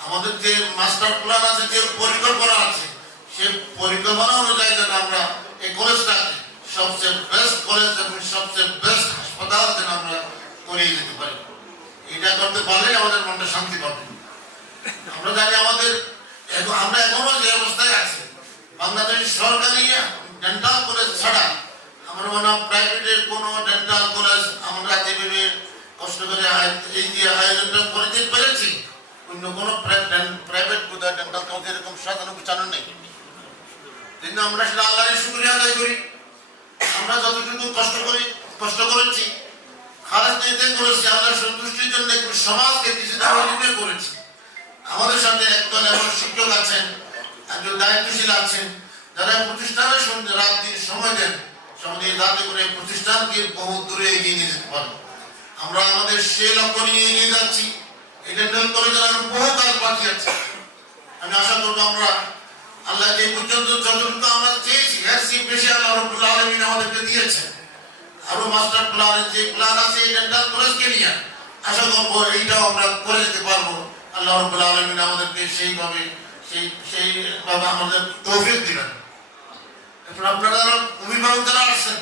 আমাদের যে মাস্টার প্ল্যান আছে, যে পরিকল্পনা আছে, সে পরিকল্পনা অনুযায়ী যেন আমরা এই কলেজটাকে সবচেয়ে বেস্ট কলেজ এবং সবচেয়ে বেস্ট হাসপাতাল যেন আমরা করিয়ে দিতে পারি। এটা করতে পারলে আমাদের মনটা শান্তি পাবে। আমরা জানি আমাদের আমরা এখনো যে অবস্থায় আছি, বাংলাদেশ সরকারি ডেন্টাল কলেজ ছাড়া আমার মনে হয় প্রাইভেটের কোনো ডেন্টাল কলেজ আমরা যেভাবে কষ্ট করে এই যে আয়োজনটা করে দিতে পেরেছি, অন্য কোনো প্রাইভেট ডেন্টাল কলেজ এরকম সাজানো গুছানো নেই। কিন্তু আমরা সেটা আল্লাহর শুকরিয়া আদায় করি। আমরা যতটুকু কষ্ট করেছি, খারাপ নিতে করেছি, আল্লাহর সন্তুষ্টির জন্য সমাজকে কিছু দাওয়াত করেছি। আমাদের সাথে একদল এমন শিক্ষক আছেন, একজন দায়িত্বশীল আছেন, যারা প্রতিষ্ঠানের সঙ্গে রাত দিন সময় দেন, যাতে করে প্রতিষ্ঠানকে বহু দূরে এগিয়ে নিয়ে যেতে পারে। আমরা আমাদের সেই লক্ষ্য নিয়ে এগিয়ে যাচ্ছি। এটা নিয়ম করে যারা বহু কাজ বাকি আছে। আমি আশা করবো আমরা আল্লাহ যে পর্যন্ত যতটুকু আমরা চেয়েছি, এর চেয়ে বেশি আল্লাহ রাব্বুল আলামিন আমাদেরকে দিয়েছেন। আরো মাস্টার প্ল্যানের যে প্ল্যান আছে এই ডেন্টাল কলেজকে নিয়ে আশা করবো এইটাও আমরা করে যেতে পারবো। আল্লাহ রাব্বুল আলামিন আমাদেরকে সেইভাবে আমাদের তৌফিক দিবেন। আপনারা অভিভাবক যারা আসছেন,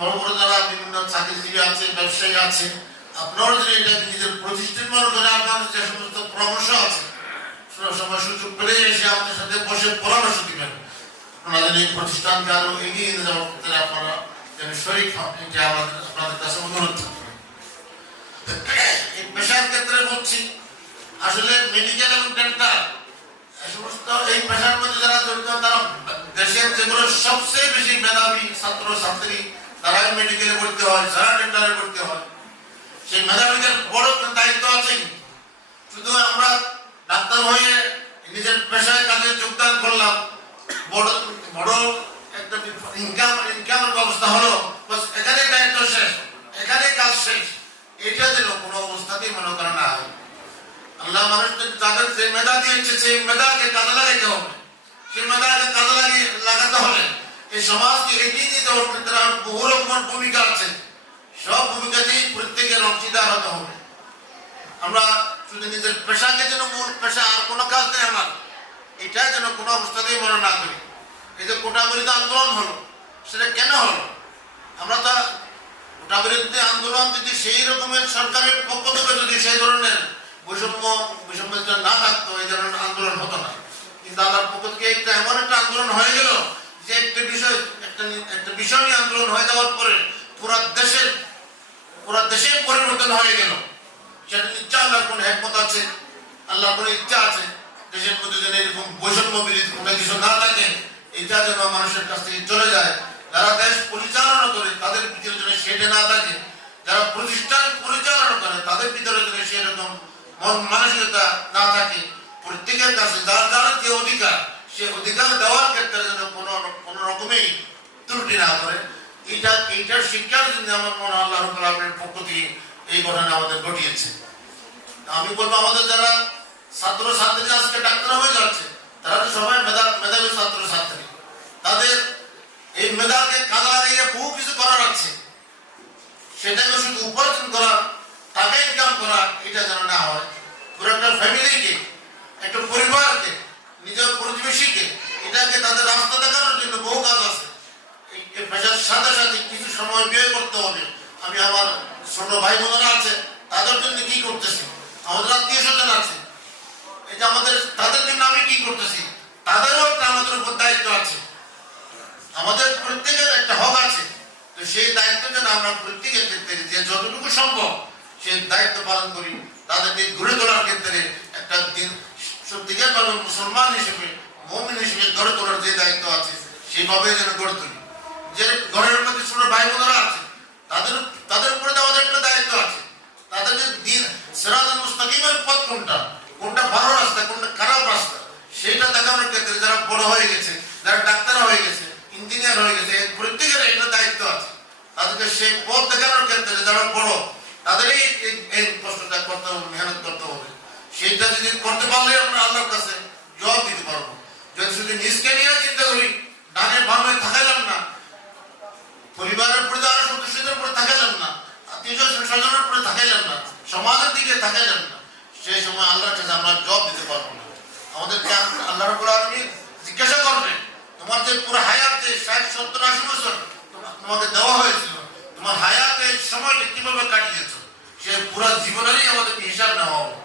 বড় বড় যারা বিভিন্ন চাকরিজীবী আছে, ব্যবসায়ী আছে, আপনারা যদি এটা নিজের প্রতিষ্ঠান মনে করে আপনাদের যে সমস্ত পরামর্শ আছে সময় সুযোগ পেলে এসে আমাদের সাথে বসে পরামর্শ দিবেন, আপনাদের এই প্রতিষ্ঠানকে আরো এগিয়ে নিয়ে যাওয়ার ক্ষেত্রে আপনারা যেন শরীক হন, এটা আমাদের আপনাদের কাছে অনুরোধ থাকবে। এই পেশার ক্ষেত্রে বলছি, আসলে মেডিকেল এবং ডেন্টাল সমস্ত এই পেশার মধ্যে যারা জড়িত তারা দেশের যেগুলো সবচেয়ে বেশি মেধাবী ছাত্র ছাত্রী তারা মেডিকেলে ভর্তি হয়, যারা ডেন্টালে ভর্তি হয়। সেই মেধাবীদের বড় দায়িত্ব আছে। শুধু আমরা ডাক্তার হয়ে নিজের পেশায় কাজে যোগদান করলাম, বড় বড় একটা ইনকামের ব্যবস্থা হলো, এখানে দায়িত্ব শেষ, এখানে কাজ শেষ, এটা যেন কোনো অবস্থাতেই মনে করা না হয়। আল্লাহ মানুষকে তাদের যে মেধা দিয়েছে সেই মেধাকে কাজে লাগাইতে হবে। সেই মেধাকে কাজে লাগাতে হলে এই সমাজকে এগিয়ে নিয়ে যাওয়ার ক্ষেত্রে বহু রকমের ভূমিকা আছে। সব ভূমিকাতেই প্রত্যেকের অংশীদার হতে হবে। আমরা শুধু নিজের পেশাকে যেন মূল পেশা, আর কোনো কাজ নেই আমার, এটা যেন কোনো অবস্থাতেই মনে না করি। এই যে কোটা বিরোধী আন্দোলন হলো, সেটা কেন হলো? আমরা তো কোটা বিরোধী আন্দোলন যদি সেই রকমের সরকারের পক্ষ থেকে যদি সেই ধরনের বৈষম্য না থাকতো, এই ধরনের আন্দোলন হতো না। কিন্তু আল্লাহর পক্ষ থেকে একটা এমন একটা আন্দোলন হয়ে গেল যে একটা বিষয় নিয়ে আন্দোলন হয়ে যাওয়ার পরে পুরা দেশের পরিবর্তন হয়ে গেল। সেটা ইচ্ছা আল্লাহর কোনো একমত আছে, আল্লাহর কোনো ইচ্ছা আছে দেশের মধ্যে যেন এরকম বৈষম্য বিরোধী কোনো কিছু না থাকে, এটা যেন মানুষের কাছ থেকে চলে যায়। যারা দেশ পরিচালনা করে তাদের ভিতরে যেন সেটা না থাকে, যারা প্রতিষ্ঠান পরিচালনা করে তাদের ভিতরে যেন সেরকম মন মানসিকতা না থাকে। প্রত্যেকের কাছে যার যে অধিকার, সে অধিকার দেওয়ার ক্ষেত্রে যেন কোনো রকমেই ত্রুটি না করে, এইটার শিক্ষার জন্য আমার মনে হয় আল্লাহ রাব্বুল আলামিনের পক্ষ থেকে এই ঘটনা আমাদের ঘটিয়েছে। আমি বলবো আমাদের যারা ছাত্র ছাত্রীরা আজকে ডাক্তার হয়ে যাচ্ছে, তারা তো সবাই মেধাবী ছাত্র ছাত্রী। তাদের এই মেধাকে কাজে লাগিয়ে বহু কিছু করার আছে। সেটাকে শুধু উপার্জন করা, টাকা ইনকাম করা, এটা যেন না হয়। পুরো একটা ফ্যামিলিকে, একটা পরিবারকে, নিজের প্রতিবেশীকে, এটাকে তাদের রাস্তা দেখানোর জন্য বহু কাজ আছে। এই পেশার সাথে সাথে কিছু সময় ব্যয় করতে হবে। আমি আমার ছোট ভাই বোনেরা আছে, তাদের জন্য কি করতেছি, আমাদের আত্মীয় স্বজন আছে, এটা তাদের জন্য আমি কি করতেছি, তাদেরও একটা আমাদের উপর দায়িত্ব আছে। আমাদের প্রত্যেকের একটা হক আছে। তো সেই দায়িত্ব যেন আমরা প্রত্যেকের ক্ষেত্রে যে যতটুকু সম্ভব সেই দায়িত্ব পালন করি। তাদেরকে গড়ে তোলার ক্ষেত্রে একটা সত্যিকার ভাবে মুসলমান হিসেবে, মুমিন হিসেবে গড়ে তোলার যে দায়িত্ব আছে সেইভাবে যেন গড়ে তুলি। যে ঘরের মধ্যে ছোট ভাই বোনেরা আছে, তাদের উপরে আমাদের একটা দায়িত্ব আছে। তাদের যে দিন সিরাতুল মুস্তাকিমের পথ কোনটা ভালো রাস্তা, কোনটা খারাপ রাস্তা, সেটা দেখানোর ক্ষেত্রে যারা বড় হয়ে গেছে, যারা ডাক্তার হয়ে গেছে, ইঞ্জিনিয়ার হয়ে গেছে, প্রত্যেকের একটা দায়িত্ব আছে। তাদেরকে সেই পথ দেখানোর ক্ষেত্রে যারা বড়, তাদেরই এই কষ্টটা করতে হবে, মেহনত করতে হবে। সেটা যদি করতে পারলে আমরা আল্লাহর কাছে জবাব দিতে পারবো। যদি শুধু নিজকে নিয়ে চিন্তা করি, ডানে বামে থাকাইলাম না, পরিবারের উপরে আরো সদস্যদের উপরে থাকাইলাম না, আত্মীয় স্বজনের উপরে থাকাইলাম না, সমাজের দিকে থাকাইলাম না, সেই সময় আল্লাহর কাছে আমরা জবাব দিতে পারবো না। আমাদেরকে আল্লাহ রাব্বুল আলামিন জিজ্ঞাসা করবে, তোমার যে পুরো হায়াতে 60, 70, 80 বছর তোমাকে দেওয়া হয়েছিল, তোমার হায়াতের সময়টা কিভাবে কাটিয়েছো, সে পুরো জীবনেরই আমাদেরকে হিসাব নেওয়া হবে।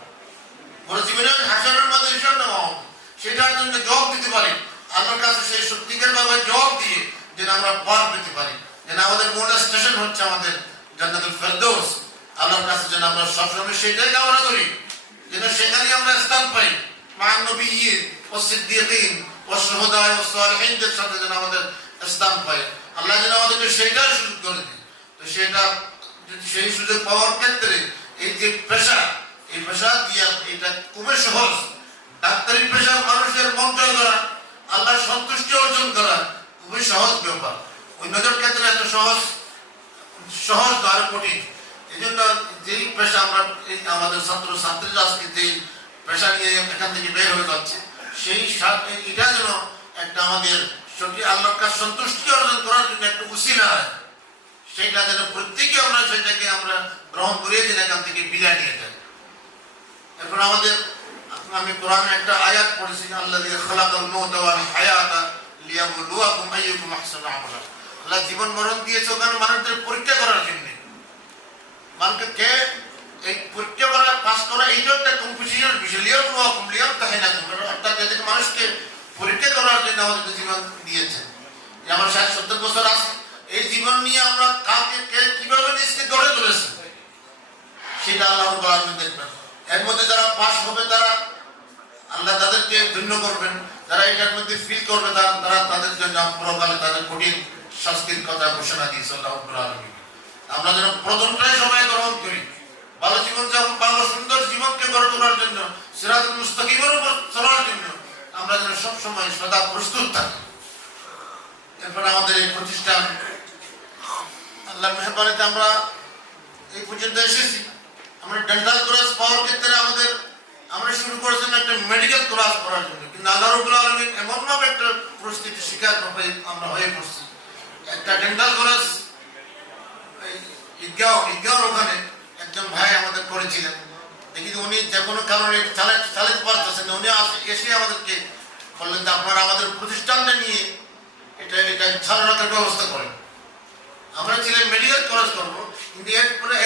পুরো জীবনের হাসানের মধ্যে হিসাব নেওয়া হবে। সেটার জন্য জবাব দিতে পারি আল্লাহর কাছে, সেই সত্যিকার ভাবে জবাব দিয়ে যেন আমরা পার পেতে পারি, যেন আমাদের মূল স্টেশন হচ্ছে আমাদের জান্নাতুল ফেরদৌস। আল্লাহর কাছে যেন আমরা সবসময় সেটাই কামনা করি, যেন সেখানে আমরা স্থান পাই। মান নবিয়্যিন ওয়া সিদ্দীকিন ওয়া শুহাদা ওয়া সালিহিনদের সাথে যেন আমাদের স্থান পাই। আল্লাহ যেন আমাদেরকে সেইটার সুযোগ করে দিন। তো সেই সুযোগ পাওয়ার ক্ষেত্রে এই যে পেশা, এই পেশা দিয়ে এটা খুবই সহজ। ডাক্তারি পেশা মানুষের মন জয় করা, আল্লাহর সন্তুষ্টি অর্জন করা খুবই সহজ ব্যাপার। অন্যদের ক্ষেত্রে এত সহজ তো আরো কঠিন। এই জন্য যেই পেশা আমরা আমাদের ছাত্র ছাত্রীরা আজকে যেই পেশা নিয়ে এখান থেকে বের হয়ে যাচ্ছে, সেই এটা যেন একটা আমাদের আল্লাহর কাছে সন্তুষ্টি অর্জন করার জন্য একটা উসিলা হয়। সেটা যেন প্রত্যেকে আমরা সেটাকে আমরা গ্রহণ করিয়ে যেন এখান থেকে বিদায় নিয়ে যাই। এখন আমি কোরআনে একটা আয়াত পড়েছি, আল্লাযী খালাকাল মাউতা ওয়াল হায়াতা লিয়াবলুয়াকুম আইয়ুকুম আহসানু আমালা। আল্লাহ জীবন মরণ দিয়েছে ওখানে মানুষদের পরীক্ষা করার জন্য। মানুষকে এই পরীক্ষা করা পাস করা এইটাও একটা কম্পিটিশনের বিষয়, লিয়াম তাহে না, অর্থাৎ এদেরকে মানুষকে পরীক্ষা করার জন্য আমাদেরকে জীবন দিয়েছে। আমার 60-70 বছর আছে, এই জীবন নিয়ে আমরা কাকে কে কিভাবে নিজকে গড়ে তুলেছে সেটা আল্লাহ রাব্বুল আলামিন দেখবেন। এর মধ্যে যারা পাস হবে তারা আল্লাহ তাদেরকে ধন্য করবেন, যারা এটার মধ্যে ফিল করবে তারা তাদের জন্য পরকালে তাদের কঠিন শাস্তির কথা ঘোষণা দিয়েছে আল্লাহ রাব্বুল আলামিন। আমরা যেন প্রথমটাই সবাই গ্রহণ করি, ভালো জীবন যেমন ভালো সুন্দর জীবনকে গড়ে তোলার জন্য, সিরাতুল মুস্তাকিমের উপর চলার জন্য আমরা যেন সবসময় সদা প্রস্তুত থাকি। এরপরে আমাদের এই প্রতিষ্ঠান আল্লাহ মেহরবানিতে আমরা এই পর্যন্ত এসেছি। আমরা ডেন্টাল ক্লাস পাওয়ার ক্ষেত্রে আমরা শুরু করেছিলাম একটা মেডিকেল ক্লাস করার জন্য, কিন্তু আল্লাহ রাব্বুল আলামিন এমনভাবে একটা পরিস্থিতির শিকার আমরা হয়ে পড়ছি। একটা ডেন্টাল ক্লাস ঈদগাঁও ওখানে একজন ভাই আমাদের করেছিলেন, কিন্তু উনি যে কোনো কারণে চালাতে পারতেছেন না। উনি এসে আমাদেরকে বললেন যে আপনারা আমাদের প্রতিষ্ঠানটা নিয়ে এটা চালু রাখার ব্যবস্থা করেন। আমরা ছিলেন মেডিকেল কলেজ করবো, কিন্তু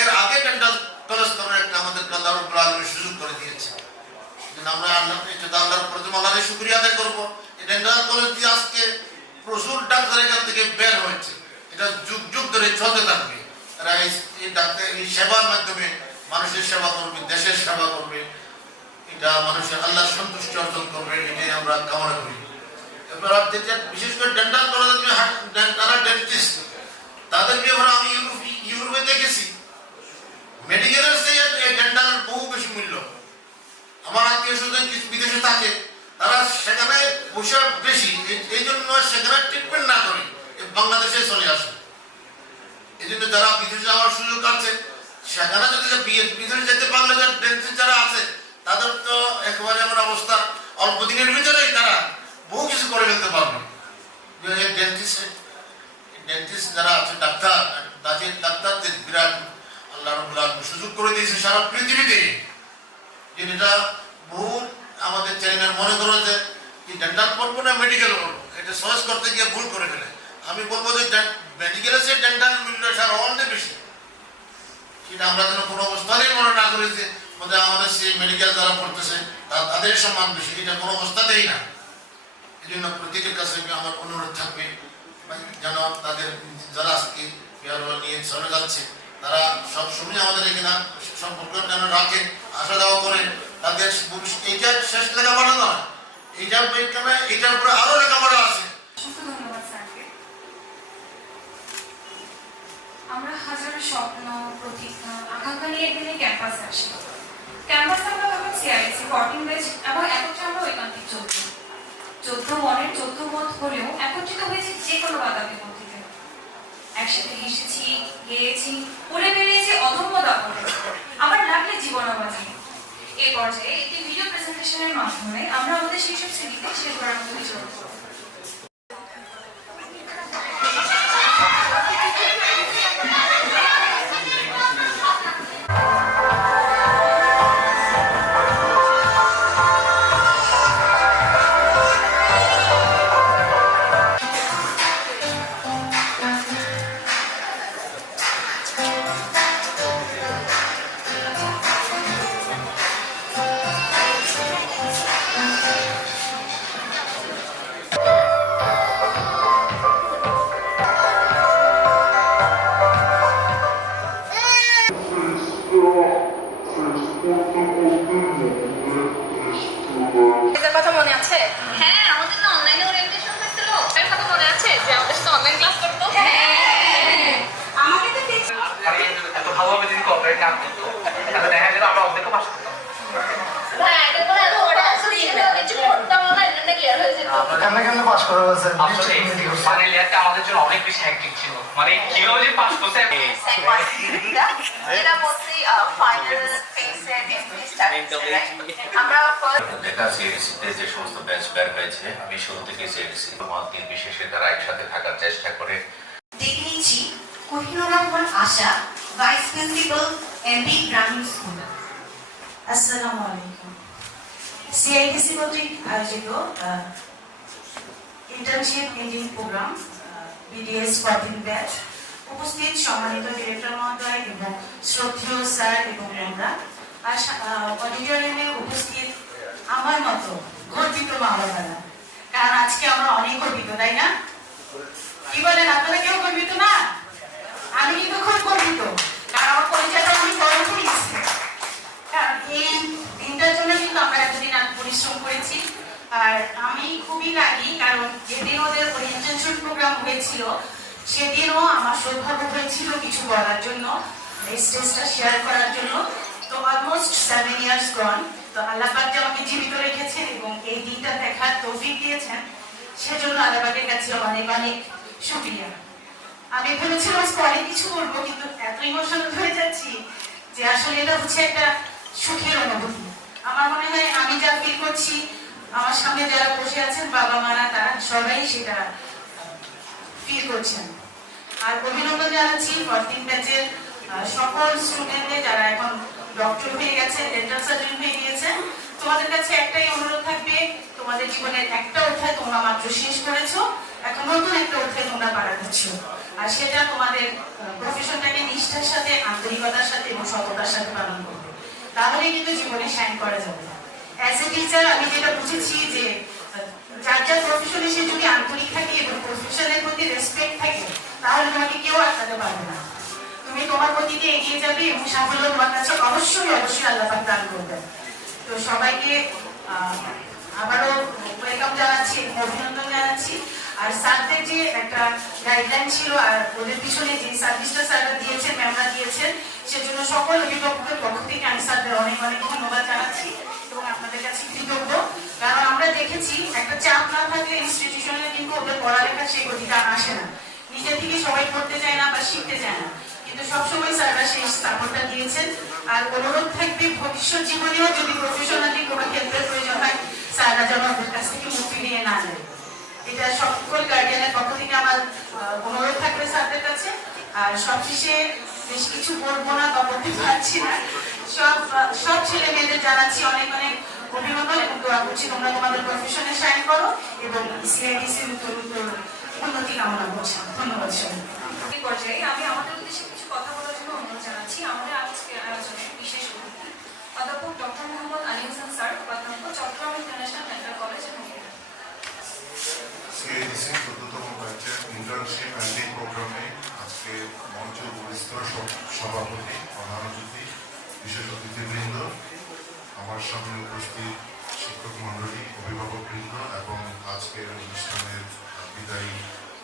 এর আগে ডেন্টাল কলেজ করার একটা আমাদের আল্লাহ রাব্বুল আলামিন সুযোগ করে দিয়েছে। আমরা আল্লাহর প্রথম আল্লাহর শুকরিয়া আদায় করবো। এই ডেন্টাল কলেজ দিয়ে আজকে প্রচুর ডাক্তার এখান থেকে বের হয়েছে, এটা যুগ যুগ ধরে চলতে থাকবে। তারা এই ডাক্তার এই সেবার মাধ্যমে মানুষের সেবা করবে, দেশের সেবা করবে, এটা মানুষের আল্লাহর সন্তুষ্টি অর্জন করবে, এটাই আমরা কামনা করি। এবার বিশেষ করে ডেন্টাল কলেজে যারা ডেন্টিস্ট তাদের ব্যাপারে আমি ইউরোপে দেখেছি মেডিকেলের চেয়ে ডেন্টালের বহু বেশি মূল্য। আমার আত্মীয় স্বজন কিছু বিদেশে থাকে, তারা সেখানে পয়সা বেশি, এই জন্য সেখানে ট্রিটমেন্ট না করে বাংলাদেশে চলে আসে। এই জন্য যারা বিদেশে যাওয়ার সুযোগ আছে সেখানে যদি বিদেশে যেতে পারলে ডেন্টিস্ট যারা আছে তাদের তো একেবারে এমন অবস্থা, অল্প দিনের ভিতরেই তারা বহু কিছু করে ফেলতে পারবে। ডেন্টিস্ট যারা আছে ডাক্তারদের বিরাট আল্লাহ রাব্বুল আলামিন সুযোগ করে দিয়েছে সারা পৃথিবীতে। যেটা বহু আমাদের চ্যানেলের মনে করো যে ডেন্টাল পড়বো না মেডিকেল পড়বো, এটা চয়েস করতে গিয়ে ভুল করে ফেলে। আমি বলবো যে মেডিকেলের চেয়ে ডেন্টাল মূল্য সারা অনেক বেশি। সেটা আমরা যেন কোনো অবস্থাতেই মনে না করি যে আমাদের সেই মেডিকেল যারা পড়তেছে তাদের সম্মান বেশি, এটা কোনো অবস্থাতেই না। এই জন্য প্রত্যেকের কাছে আমার অনুরোধ থাকবে যেন তাদের যারা আজকে নিয়ে চলে যাচ্ছে তারা সবসময় আমাদের এখানে সম্পর্ক যেন রাখেন, আসা যাওয়া করেন। তাদের এইটা শেষ লেখাপড়া নয়, এইটার উপরে আরো লেখাপড়া আছে। ধন্যবাদ স্যারকে। আমরা হাজারো স্বপ্ন, প্রতিজ্ঞা, আকাঙ্ক্ষা নিয়ে এখানে ক্যাম্পাসে আসি। ক্যাম্পাসে আমরা তখন সিআইএসসি 14 ব্যাচ এবং একত্রে আমরা ঐকান্তিক 14 মনের 14 মত হলেও একত্রিত হয়েছে যে কোনো বাধা বিপত্তিতে। একসাথে হেসেছি, গেয়েছি, পড়ে বেরিয়েছি অধম্য দাপটে, আবার লাগলে জীবনও বাঁচি। এই পর্যায়ে একটি ভিডিও প্রেজেন্টেশনের মাধ্যমে আমরা আমাদের শিক্ষক শ্রেণীকে শেষ করার মতো বিচরণ করব। কথা মনে আছে? হ্যাঁ, আমাদের তো অনলাইনে ওরিয়েন্টেশন হয়েছিল। এর কথা মনে আছে যে আমাদের সাথে অনলাইন ক্লাস করতো? হ্যাঁ, আমাকে তো এত ভালোভাবে যদি কোঅপারেট না করতো তাহলে দেখা যেত আমরা অর্ধেক পাস করতাম। হ্যাঁ, এটা পরে এত ওটা আসলে কিছু পড়তাম না, এটা ক্লিয়ার হয়ে যেত। কেন পাস করা হয়েছে? আসলে ফাইনাল ইয়ারটা আমাদের জন্য অনেক বেশি হেক্টিক ছিল, মানে কিভাবে যে পাস করতে এটা মধ্যে ফাইনাল ফেজে আমরা লেখা সিএডিসিতে যে সমস্ত ব্যাচ বের হয়েছে, আমি শুরু থেকে সিএডিসি মত নির্বিশেষে তারা একসাথে থাকার চেষ্টা করে। দেখে নিচ্ছি Kohinoor Rahman Asha, vice principal, MB Grameen school. আসসালামু আলাইকুম। সিআইডিসি কর্তৃক আয়োজিত internship ending program BDS 14 batch, উপস্থিত সম্মানিত ডিরেক্টর মহোদয় এবং শ্রদ্ধেয় স্যার এবং ম্যামরা, আর অডিটোরিয়ামে উপস্থিত আমার মতো গর্বিত মা বাবারা, কারণ আজকে আমরা অনেক গর্বিত, তাই না? কি বলেন, আপনারা কেউ গর্বিত না? আমি কিন্তু খুব গর্বিত, কারণ আমার পরিচয়টা আমি গর্ব করেছি। কারণ এই দিনটার জন্য কিন্তু আমরা এতদিন পরিশ্রম করেছি। আর আমি খুবই রাগি, কারণ যেদিন ওদের ওরিয়েন্টেশন প্রোগ্রাম হয়েছিল সেদিনও আমার সৌভাগ্য হয়েছিল কিছু বলার জন্য, এই স্টেজটা শেয়ার করার জন্য। তো অলমোস্ট 7 ইয়ার্স গন। তো আল্লাহ পাক যে আমাকে জীবিত রেখেছেন এবং এই দিনটা দেখার তৌফিক দিয়েছেন, সেজন্য আল্লাহ পাকের কাছে অনেক অনেক শুকরিয়া। আমি ভেবেছিলাম অনেক কিছু বলবো, কিন্তু এত ইমোশনাল হয়ে যাচ্ছি যে আসলে এটা হচ্ছে একটা সুখের অনুভূতি। আমার মনে হয় আমি যা ফিল করছি, আমার সামনে যারা বসে আছেন বাবা মারা, তারা সবাই সেটা ফিল করছেন। আর অভিনন্দন জানাচ্ছি 14 ব্যাচের সকল স্টুডেন্টদের যারা এখন ডক্টর হয়ে গেছে, ডেন্টাল সার্জন হয়ে গিয়েছে। তোমাদের কাছে একটাই অনুরোধ থাকবে, তোমাদের জীবনের একটা অধ্যায় তোমরা মাত্র শেষ করেছো, এখন নতুন একটা অধ্যায় তোমরা পার করছো। আর সেটা তোমাদের প্রফেশনটাকে নিষ্ঠার সাথে, আন্তরিকতার সাথে এবং সততার সাথে পালন করবে, তাহলে কিন্তু জীবনে শাইন করা যাবে। অ্যাজ এ টিচার আমি যেটা বুঝেছি যে যার যার প্রফেশনে সে যদি আন্তরিক থাকে এবং প্রফেশনের প্রতি রেসপেক্ট থাকে, তাহলে তোমাকে কেউ আটকাতে পারবে না। তুমি তোমার গতিতে এগিয়ে যাবে এবং সাফল্য তোমার কাছে অবশ্যই অবশ্যই আল্লাহ পাক দান করবেন। তো সবাইকে আবারও ওয়েলকাম জানাচ্ছি, অভিনন্দন জানাচ্ছি। আর স্যারদের যে একটা গাইডলাইন ছিল আর ওদের পিছনে যে সার্ভিসটা স্যাররা দিয়েছেন, ম্যামরা দিয়েছেন, সেজন্য সকল অভিভাবকের পক্ষ থেকে আমি স্যারদের অনেক অনেক ধন্যবাদ জানাচ্ছি এবং আপনাদের কাছে কৃতজ্ঞ। কারণ আমরা দেখেছি একটা চাপ না থাকলে ইনস্টিটিউশনে কিন্তু ওদের পড়ালেখার সেই গতিটা আসে না, নিজে থেকে সবাই পড়তে চায় না বা শিখতে চায় না, কিন্তু সবসময় স্যাররা সেই সাপোর্টটা দিয়েছেন। আর অনুরোধ থাকবে ভবিষ্যৎ জীবনেও যদি প্রফেশনালি কোনো ক্ষেত্রে প্রয়োজন হয়, স্যাররা যেন ওদের কাছ থেকে মুখ ফিরিয়ে না নেয়। এটা সকল গার্ডিয়ানের পক্ষ থেকে আমার অনুরোধ থাকবে স্যারদের কাছে। আর সবশেষে বেশ কিছু বলবো না বা বলতে পারছি না, সব ছেলে মেয়েদের জানাচ্ছি অনেক অনেক অভিনন্দন এবং দোয়া করছি তোমরা তোমাদের প্রফেশনে শাইন করো এবং সিআইডিসি উন্নতি কামনা করছি। ধন্যবাদ সবাই। এই পর্যায়ে আমি আমাদের উদ্দেশ্যে কিছু কথা বলার জন্য অনুরোধ জানাচ্ছি। আমাদের আজকের আয়োজনে বিশেষ অতিথি অধ্যাপক ডক্টর মোহাম্মদ আলী হোসেন স্যার, উপাধ্যক্ষ, চট্টগ্রাম ইন্টারন্যাশনাল ডেন্টাল কলেজ এবং সিআইডিসি 14তম ব্যাচের ইন্টার্নশিপ অ্যান্ডিং প্রোগ্রামে আজকে মঞ্চ উপস্থিত সভাপতি, প্রধান অতিথি, বিশেষ অতিথিবৃন্দ, আমার সামনে উপস্থিত শিক্ষক মণ্ডলী, অভিভাবকবৃন্দ এবং আজকের অনুষ্ঠানের বিদায়ী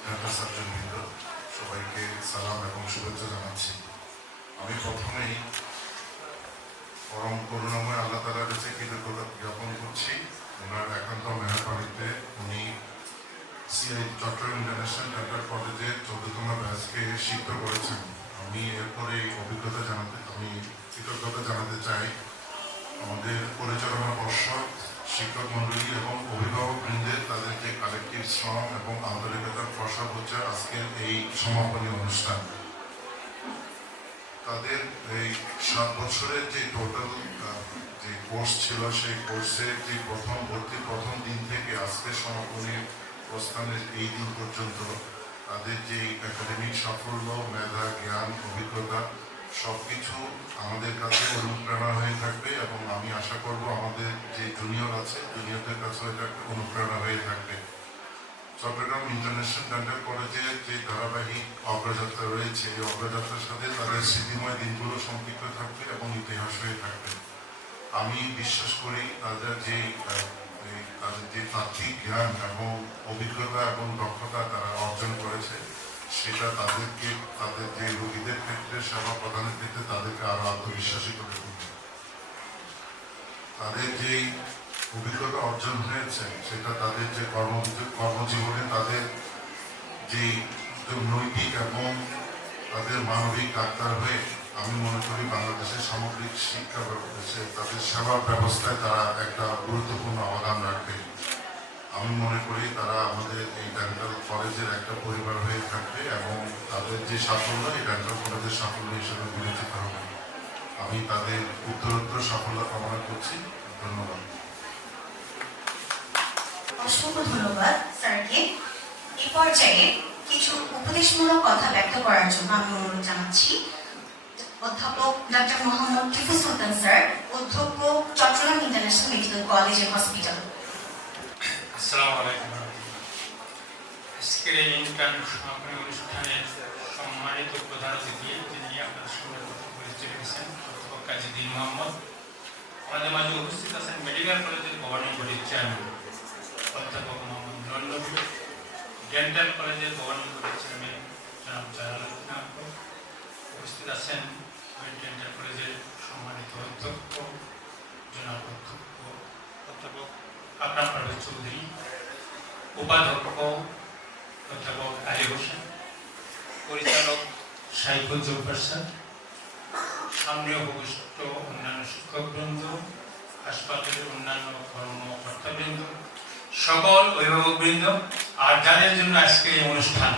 ডেন্টাল সার্জনবৃন্দ, সবাইকে সালাম এবং শুভেচ্ছা জানাচ্ছি। আমি প্রথমেই পরম করুণাময় আল্লাহ তাআলার কাছে কৃতজ্ঞতা জ্ঞাপন করছি। ওনার একান্ত মেহরবানিতে উনি চট্টগ্রাম ইন্টারন্যাশনাল ডেন্টাল কলেজের 14তম ব্যাচকে শিক্ষিত করেছেন। আমি এরপরে আমি কৃতজ্ঞতা জানাতে চাই আমাদের পরিচালনা পর্ষদ, শিক্ষক মণ্ডলী এবং অভিভাবকবৃন্দের, তাদের যে কালেকটিভ শ্রম এবং আন্তরিকতার ফসল হচ্ছে আজকের এই সমাপনী অনুষ্ঠান। তাদের এই 7 বছরের যে টোটাল যে কোর্স ছিল, সেই কোর্সের যে প্রথম দিন থেকে আজকের সমাপনীর প্রস্থানের এই দিন পর্যন্ত তাদের যে একাডেমিক সাফল্য, মেধা, জ্ঞান, অভিজ্ঞতা সবকিছু আমাদের কাছে অনুপ্রেরণা হয়ে থাকবে এবং আমি আশা করব আমাদের যে জুনিয়র আছে, জুনিয়রদের কাছেও এটা একটা অনুপ্রেরণা হয়ে থাকবে। চট্টগ্রাম ইন্টারন্যাশনাল ডেন্টাল কলেজের যে ধারাবাহিক অগ্রযাত্রা রয়েছে, এই অগ্রযাত্রার সাথে তাদের স্মৃতিময় দিনগুলো সম্পৃক্ত থাকবে এবং ইতিহাস হয়ে থাকবে। আমি বিশ্বাস করি তাদের যে তাত্ত্বিক জ্ঞান এবং অভিজ্ঞতা এবং দক্ষতা তারা অর্জন করেছে, সেটা তাদেরকে তাদের যে রোগীদের ক্ষেত্রে সেবা প্রদানের ক্ষেত্রে তাদেরকে আরো আত্মবিশ্বাসী করে তুলবে। তাদের যেই অভিজ্ঞতা অর্জন হয়েছে সেটা তাদের যে কর্মজীবনে তাদের যে নৈতিক এবং তাদের মানবিক ডাক্তার হয়ে আমি মনে করি বাংলাদেশের সামগ্রিক শিক্ষা ব্যবস্থা, তাদের সেবা ব্যবস্থায় তারা একটা গুরুত্বপূর্ণ অবদান রাখবে। আমি মনে করি তারা আমাদের এই ডেন্টাল কলেজের একটা পরিবার হয়ে থাকবে এবং তাদের যে সাফল্য এই ডেন্টাল কলেজের সাফল্য হিসেবে বিবেচিত হবে। আমি তাদের উত্তরোত্তর সাফল্য কামনা করছি। ধন্যবাদ। অসংখ্য ধন্যবাদ স্যারকে। এই পর্যায়ে কিছু উপদেশমূলক কথা ব্যক্ত করার জন্য আমি অনুরোধ জানাচ্ছি অধ্যাপক ডক্টর মোহাম্মদ টিপু সুলতান স্যার, অধ্যক্ষ Chittagong international medical college and hospital. আসসালামু আলাইকুম। আজকের এই ইন্টার্ন সমাপনী অনুষ্ঠানের সম্মানিত প্রধান অতিথি যিনি আপনাদের সঙ্গে পরিচয় রেখেছেন অধ্যাপক কাজী দীন মোহাম্মদ, আমাদের মাঝে উপস্থিত আছেন মেডিকেল কলেজের গভর্নিং বডির চেয়ারম্যান অধ্যাপক মোহাম্মদ নন্নবী, ডেন্টাল কলেজের গভর্নিং বডির চেয়ারম্যান জনাব জালালউদ্দিন, উপস্থিত আছেন ডেন্টাল কলেজের সম্মানিত অধ্যক্ষ জনাব অধ্যাপক আকরাম পারভেজ চৌধুরী, উপাধ্যক্ষ অধ্যাপক আলী হোসেন, পরিচালক সাইফুল জব্বার স্যার, সামনে উপবিষ্ট অন্যান্য শিক্ষকবৃন্দ, হাসপাতালের অন্যান্য কর্মকর্তাবৃন্দ, সকল অভিভাবকবৃন্দ, আর যাদের জন্য আজকে এই অনুষ্ঠান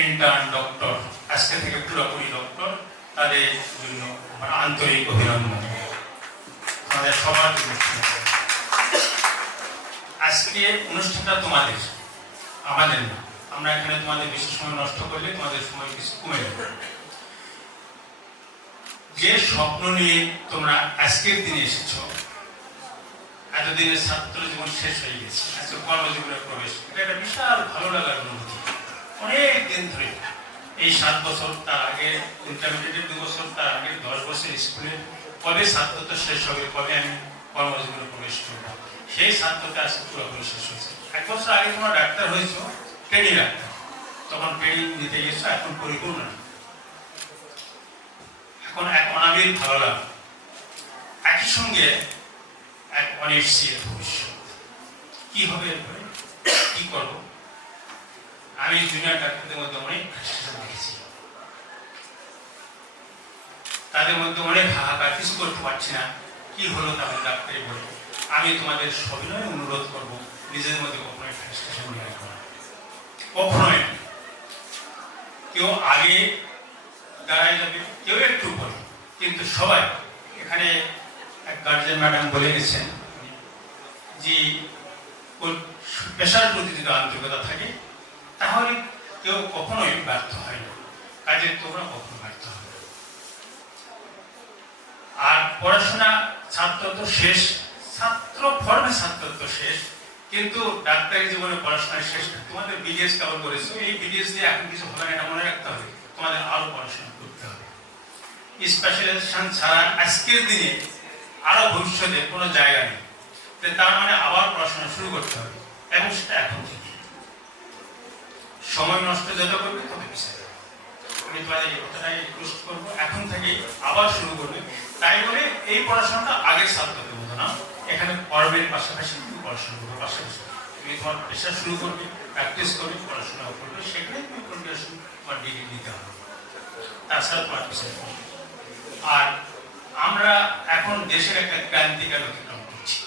ইন্টার্ন ডক্টর, আজকে থেকে পুরোপুরি ডক্টর, তাদের জন্য আমার আন্তরিক অভিনন্দন। আমাদের সবার জন্য আজকে অনুষ্ঠানটা তোমাদের, আমাদের না। আমরা এখানে তোমাদের বেশি সময় নষ্ট করলে তোমাদের সময় কিছু কমে যাবে। যে স্বপ্ন নিয়ে তোমরা আজকের দিনে এসেছো, এতদিনের ছাত্র জীবন শেষ হয়ে গেছে, আজকে কর্মজীবনে প্রবেশ, এটা একটা বিশাল ভালো লাগার অনুভূতি। অনেক দিন ধরে এই 7 বছর, তার আগে ইন্টারমিডিয়েটের 2 বছর, তার আগে 10 বছর স্কুলে, কবে ছাত্রতা শেষ হবে, কবে আমি কর্মজীবনে প্রবেশ করবো, সেই ছাত্রতা আজকে পুরোপুরি শেষ হয়েছে। 1 বছর আগে তোমরা ডাক্তার হয়েছো, ট্রেনিং ডাক্তার, তখন ট্রেনিং দিতে গেছো, এখন পরিপূর্ণ, এখন এক অনাবিল ভালো লাগে। একই সঙ্গে এক অনিশ্চিত ভবিষ্যৎ, কি হবে এরপরে, কি করবো। আমি জুনিয়র ডাক্তারদের মধ্যে অনেক দেখেছি, তাদের মধ্যে অনেক হাহাকার, কিছু করতে পারছি না, কি হলো তাহলে ডাক্তারি বলে। আমি তোমাদের সবিনয় অনুরোধ করব, নিজের মধ্যে কখনোই ফ্রাস্ট্রেশন নিয়ে আসবো না, কখনোই। কেউ আগে দাঁড়ায় যাবে, কেউ একটু পরে, কিন্তু সবাই এখানে এক গার্জিয়ান ম্যাডাম বলে গেছেন যে পেশার প্রতি যদি আন্তরিকতা থাকে তাহলে কেউ কখনোই ব্যর্থ হয় না, কাজে তোমরা কখনো ব্যর্থ হবে। আর পড়াশোনা ছাত্র তো শেষ, ছাত্র ফর্মে ছাত্র তো শেষ, কিন্তু ডাক্তারি জীবনে পড়াশোনা শেষ না। তোমাদের বিডিএস কভার করেছো, এই বিডিএস দিয়ে এখন কিছু হবে না, এটা মনে রাখতে হবে, তোমাদের আরো পড়াশোনা করতে হবে। স্পেশালাইজেশন ছাড়া আজকের দিনে আরো ভবিষ্যতে কোনো জায়গা নেই, তার মানে আবার পড়াশোনা শুরু করতে হবে, এবং সেটা এখন থেকে। সময় নষ্ট যত করবে তত পিছিয়ে যাবে। আমি তোমাদের এই কথাটাই রিকোয়েস্ট করবো, এখন থেকে আবার শুরু করবে। তাই বলে এই পড়াশোনাটা আগের ছাত্রদের মতো না, এখানে পড়াবের পাশাপাশি তুমি পড়াশোনা করবে, পাশাপাশি তুমি তোমার পেশা শুরু করবে, প্র্যাকটিস করবে, পড়াশোনা করবে, সেখানে তুমি কন্টিনিউশন তোমার ডিগ্রি নিতে হবে, তাছাড়া তোমার পিছিয়ে যাবে। আর আমরা এখন দেশের একটা ক্রান্তিকাল অতিক্রম করছি।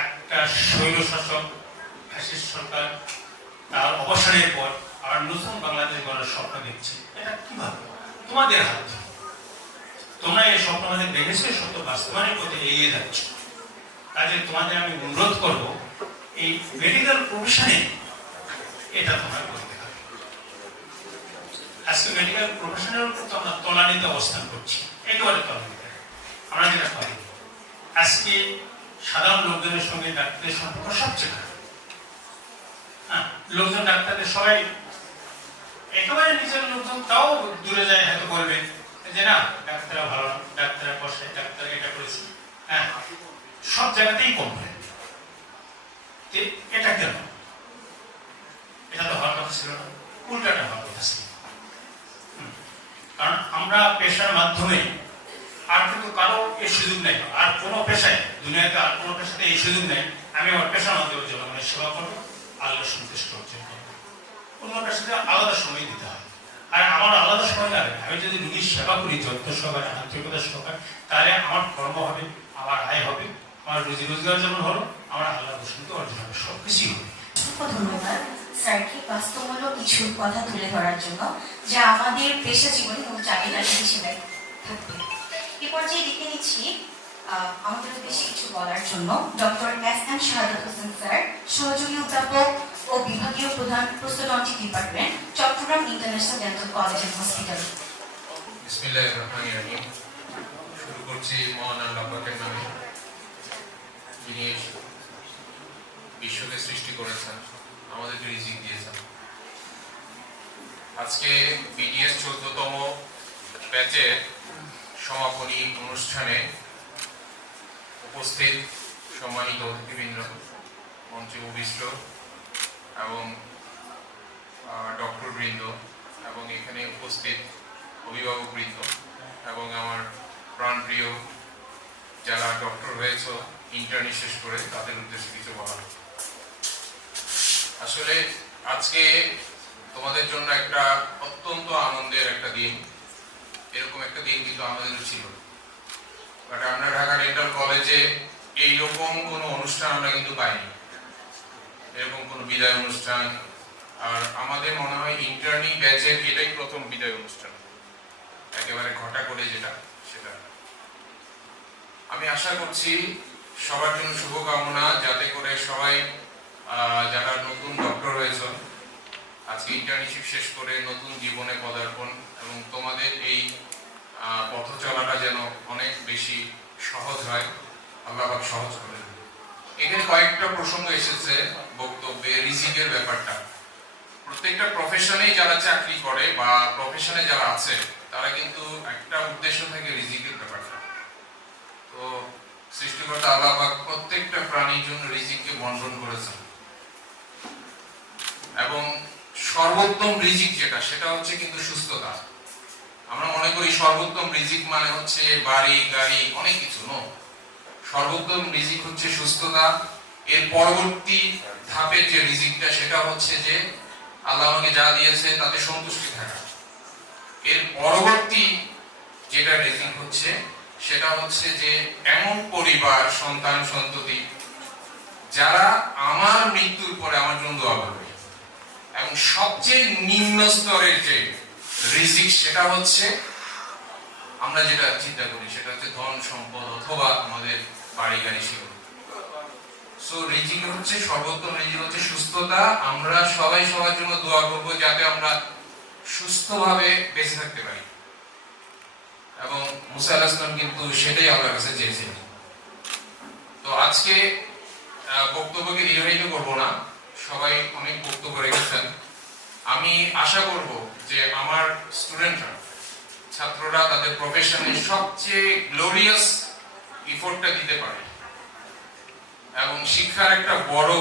একটা স্বৈর শাসক ফ্যাসিস্ট সরকার, তার অবসানের পর আবার নতুন বাংলাদেশ গড়ার স্বপ্ন দেখছি। এটা কিভাবে? তোমাদের হাত ধরে। তোমরা এই স্বপ্ন আমাদের দেখেছো, স্বপ্ন বাস্তবায়নের পথে এগিয়ে যাচ্ছ। কাজে তোমাদের আমি অনুরোধ করব, এই মেডিকেল প্রফেশনে এটা তোমরা করতে হবে। আজকে মেডিকেল প্রফেশনের উপর তো আমরা তলানিতে অবস্থান করছি, একেবারে তলানিতে। আমরা যেটা করি, আজকে সাধারণ লোকজনের সঙ্গে ডাক্তারের সম্পর্ক সবচেয়ে খারাপ। লোকজন ডাক্তারদের সবাই একেবারে নিজের লোকজন, তাও দূরে যায়, হয়তো বলবে যে না ডাক্তাররা ভালো না, ডাক্তাররা বসে, ডাক্তার এটা করেছে। হ্যাঁ, সব জায়গাতেই কমপ্লেন। এটা কেন? এটা তো হওয়ার কথা ছিল না, উল্টাটা হওয়ার কথা ছিল। কারণ আমরা পেশার মাধ্যমে, আর কিন্তু কারো এই সুযোগ নেই, আর কোনো পেশায় দুনিয়াতে আর কোনো পেশাতে এই সুযোগ নেই আমি আমার পেশার মাধ্যমে জনগণের সেবা করবো, আল্লাহ সন্তুষ্ট অর্জন করবো। অন্য পেশাতে আলাদা সময় দিতে হয়, আর আমার আলাদা সময় লাগে। আমি যদি রুগীর সেবা করি যত্ন সহকারে, আন্তরিকতা সহকারে, তাহলে আমার কর্ম হবে, আমার আয় হবে, আমার রুজি রোজগার যেমন হলো, আমার আল্লাহ সন্তুষ্ট অর্জন হবে, সব কিছুই হবে। ধন্যবাদ স্যারকে বাস্তবমূলক কিছু কথা তুলে ধরার জন্য, যা আমাদের পেশা জীবনে এবং চাকরি হিসেবে থাকবে। এ পর্যায়ে লিখে নিচ্ছি আমাদের উদ্দেশ্যে কিছু বলার জন্য ডক্টর এস.এম. শাহাদাত হোসেন স্যার, সহযোগী অধ্যাপক ও বিভাগীয় প্রধান prosthodontic department, Chattogram international dental college and hospital. বিসমিল্লাহির রহমানির রহিম। শুরু করছি মহান আল্লাহ পাকের নামে, যিনি বিশ্বকে সৃষ্টি করেছেন, আমাদেরকে রিজিক দিয়েছেন। আজকে বিডিএস 14তম ব্যাচের সমাপনী অনুষ্ঠানে উপস্থিত সম্মানিত অতিথিবৃন্দ, মঞ্চে উপবিষ্ট এবং ডক্টরবৃন্দ এবং এখানে উপস্থিত অভিভাবকবৃন্দ এবং আমার প্রাণপ্রিয় যারা ডক্টর হয়েছে ইন্টার্নি শেষ করে, তাদের উদ্দেশ্যে কিছু বলা। আসলে আজকে তোমাদের জন্য একটা অত্যন্ত আনন্দের একটা দিন। এরকম একটা দিন কিন্তু আমাদেরও ছিল, বাট আমরা ঢাকা ডেন্টাল কলেজে এইরকম কোনো অনুষ্ঠান আমরা কিন্তু পাইনি, এরকম কোনো বিদায় অনুষ্ঠান। আর আমাদের মনে হয় ইন্টার্নি ব্যাচের এটাই প্রথম বিদায় অনুষ্ঠান, একেবারে ঘটা করে যেটা সেটা। আমি আশা করছি সবার জন্য শুভকামনা, যাতে করে সবাই যারা নতুন ডক্টর হয়েছে আজকে ইন্টার্নশিপ শেষ করে নতুন জীবনে পদার্পণ, এবং তোমাদের এই পথ চলাটা যেন অনেক বেশি সহজ হয়, আল্লাহ পাক সহজ করে দেবে। এখানে কয়েকটা প্রসঙ্গ এসেছে বক্তব্যে, রিজিকের ব্যাপারটা। প্রত্যেকটা প্রফেশনেই যারা চাকরি করে বা প্রফেশনে যারা আছে, তারা কিন্তু একটা উদ্দেশ্য থাকে রিজিকের ব্যাপারটা। তো সৃষ্টিকর্তা আল্লাহ পাক প্রত্যেকটা প্রাণীর জন্য রিজিককে বন্টন করেছেন, এবং সর্বোত্তম রিজিক যেটা, সেটা হচ্ছে কিন্তু সুস্থতা। আমরা মনে করি সর্বোত্তম রিজিক মানে হচ্ছে বাড়ি গাড়ি অনেক কিছু, নো। সর্বোত্তম রিজিক হচ্ছে সুস্থতা। এর পরবর্তী ধাপের যে রিজিকটা, সেটা হচ্ছে যে আল্লাহ আমাকে যা দিয়েছে তাতে সন্তুষ্টি থাকা। এর পরবর্তী যেটা রিজিক হচ্ছে, সেটা হচ্ছে যে এমন পরিবার, সন্তান সন্ততি যারা আমার মৃত্যুর পরে আমার জন্য দোয়া করবে। এবং সবচেয়ে নিম্ন স্তরের যে রিজিক, সেটা হচ্ছে আমরা যেটা চিন্তা করি, সেটা হচ্ছে ধন সম্পদ অথবা আমাদের বাড়ি গাড়ি ছিল। সো রিজিক হচ্ছে সর্বোত্তম রিজিক হচ্ছে সুস্থতা। আমরা সবাই সবার জন্য দোয়া করব যাতে আমরা সুস্থভাবে বেঁচে থাকতে পারি, এবং মুসা আলাইহিস সালাম কিন্তু সেটাই আল্লাহর কাছে চেয়েছিলেন। তো আজকে বক্তব্যকে দীর্ঘায়িত করব না, সবাই অনেক বক্তব্য রেখেছেন। আমি আশা করব যে আমার স্টুডেন্টরা, ছাত্ররা তাদের প্রফেশনে সবচেয়ে গ্লোরিয়াস এফোর্টটা দিতে পারে, এবং শিক্ষার একটা বড়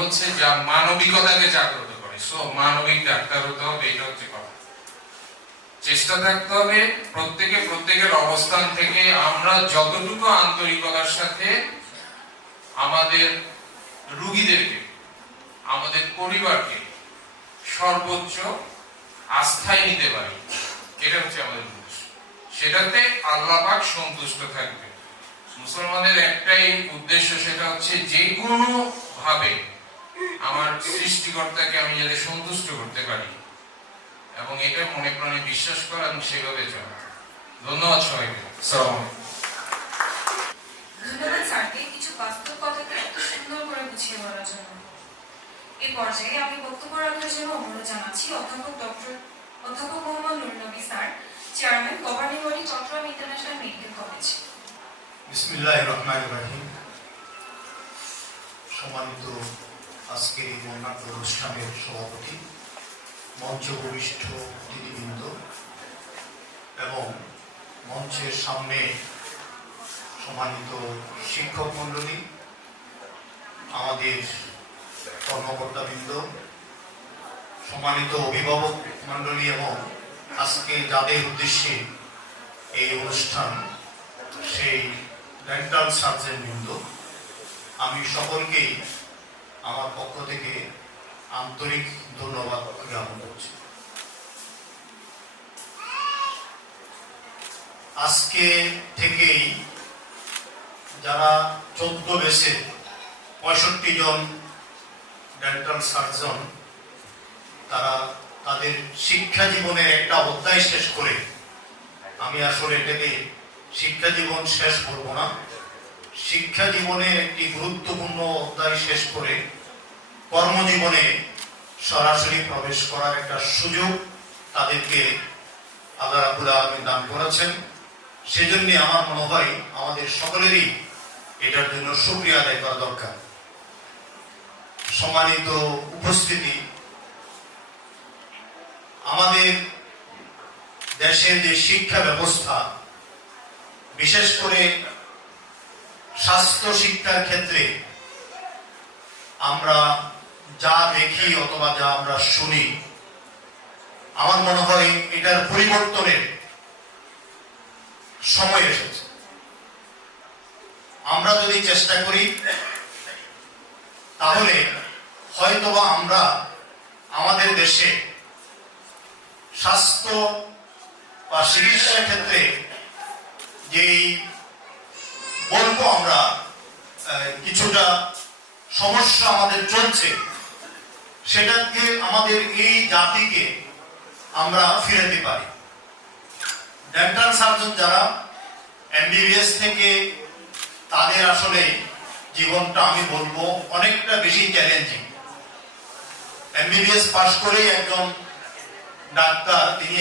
হচ্ছে যা মানবিকতাকে জাগ্রত করে। সো মানবিক ডাক্তার হতে হবে, এটা হচ্ছে কথা। চেষ্টা থাকতে হবে প্রত্যেকের অবস্থান থেকে আমরা যতটুকু আন্তরিকতার সাথে আমাদের রোগীদেরকে, আমাদের পরিবারকে সর্বোচ্চ আস্থায় নিতে পারি, এটা হচ্ছে আমাদের উদ্দেশ্য। সেটাতে আল্লাহ পাক সন্তুষ্ট থাকবে। মুসলমানদের একটাই উদ্দেশ্য, সেটা হচ্ছে যে কোনো ভাবে আমার সৃষ্টিকর্তাকে আমি যাতে সন্তুষ্ট করতে পারি, এবং এটা মনে প্রাণে বিশ্বাস করা এবং সেভাবে চলা। ধন্যবাদ সবাইকে। আসসালামু আলাইকুম। ধন্যবাদ স্যারকে কিছু বাস্তব কথাকে এত সুন্দর করে বুঝিয়ে বলার জন্য। এই পর্যায়ে আমি বক্তব্য রাখার জন্য অনুরোধ জানাচ্ছি অধ্যাপক Mohammad Nurul Nabi sir, chairman governing body Chittagong international medical college. বিসমিল্লাহির রহমানির রহিম। সম্মানিত আজকের এই বর্ণাঢ্য অনুষ্ঠানের সভাপতি, মঞ্চ উপবিষ্ট অতিথিবৃন্দ এবং মঞ্চের সামনে সম্মানিত শিক্ষক মণ্ডলী, আমাদের কর্মকর্তাবৃন্দ, সম্মানিত অভিভাবক মণ্ডলী এবং আজকে যাদের উদ্দেশ্যে এই অনুষ্ঠান, সেই ডেন্টাল সার্জন বৃন্দ, আমি সকলকেই আমার পক্ষ থেকে আন্তরিক ধন্যবাদ জ্ঞাপন করছি। আজকে থেকেই যারা 14 ব্যাচে 65 জন ডেন্টাল সার্জন, তারা তাদের শিক্ষা জীবনের একটা অধ্যায় শেষ করে, আমি আসলে এটাকে শিক্ষা জীবন শেষ করব না, শিক্ষা জীবনের একটি গুরুত্বপূর্ণ অধ্যায় শেষ করে কর্মজীবনে সরাসরি প্রবেশ করার একটা সুযোগ তাদেরকে আল্লাহ রাব্বুল আলামিন দান করেছেন। সেজন্য আমার মনে হয় আমাদের সকলেরই এটার জন্য শুকরিয়া আদায় করা দরকার। সম্মানিত উপস্থিতি, আমাদের দেশের যে শিক্ষা ব্যবস্থা, বিশেষ করে স্বাস্থ্য শিক্ষার ক্ষেত্রে আমরা যা দেখি অথবা যা আমরা শুনি, আমার মনে হয় এটার পরিবর্তনের সময় এসেছে। আমরা যদি চেষ্টা করি তাহলে হয়তোবা আমরা আমাদের দেশে স্বাস্থ্য বা চিকিৎসা ক্ষেত্রে যেই বলবো আমরা কিছুটা সমস্যা আমাদের চলছে, সেটাকে আমাদের এই জাতিকে আমরা ফিরাতে পারি। ডেন্টাল সার্জন যারা এমবিবিএস থেকে, তাদের আসলে জীবনটা আমি বলবো অনেকটা বেশি চ্যালেঞ্জিং। এমবিবিএস পাশ করেই একজন ডাক্তার, তিনি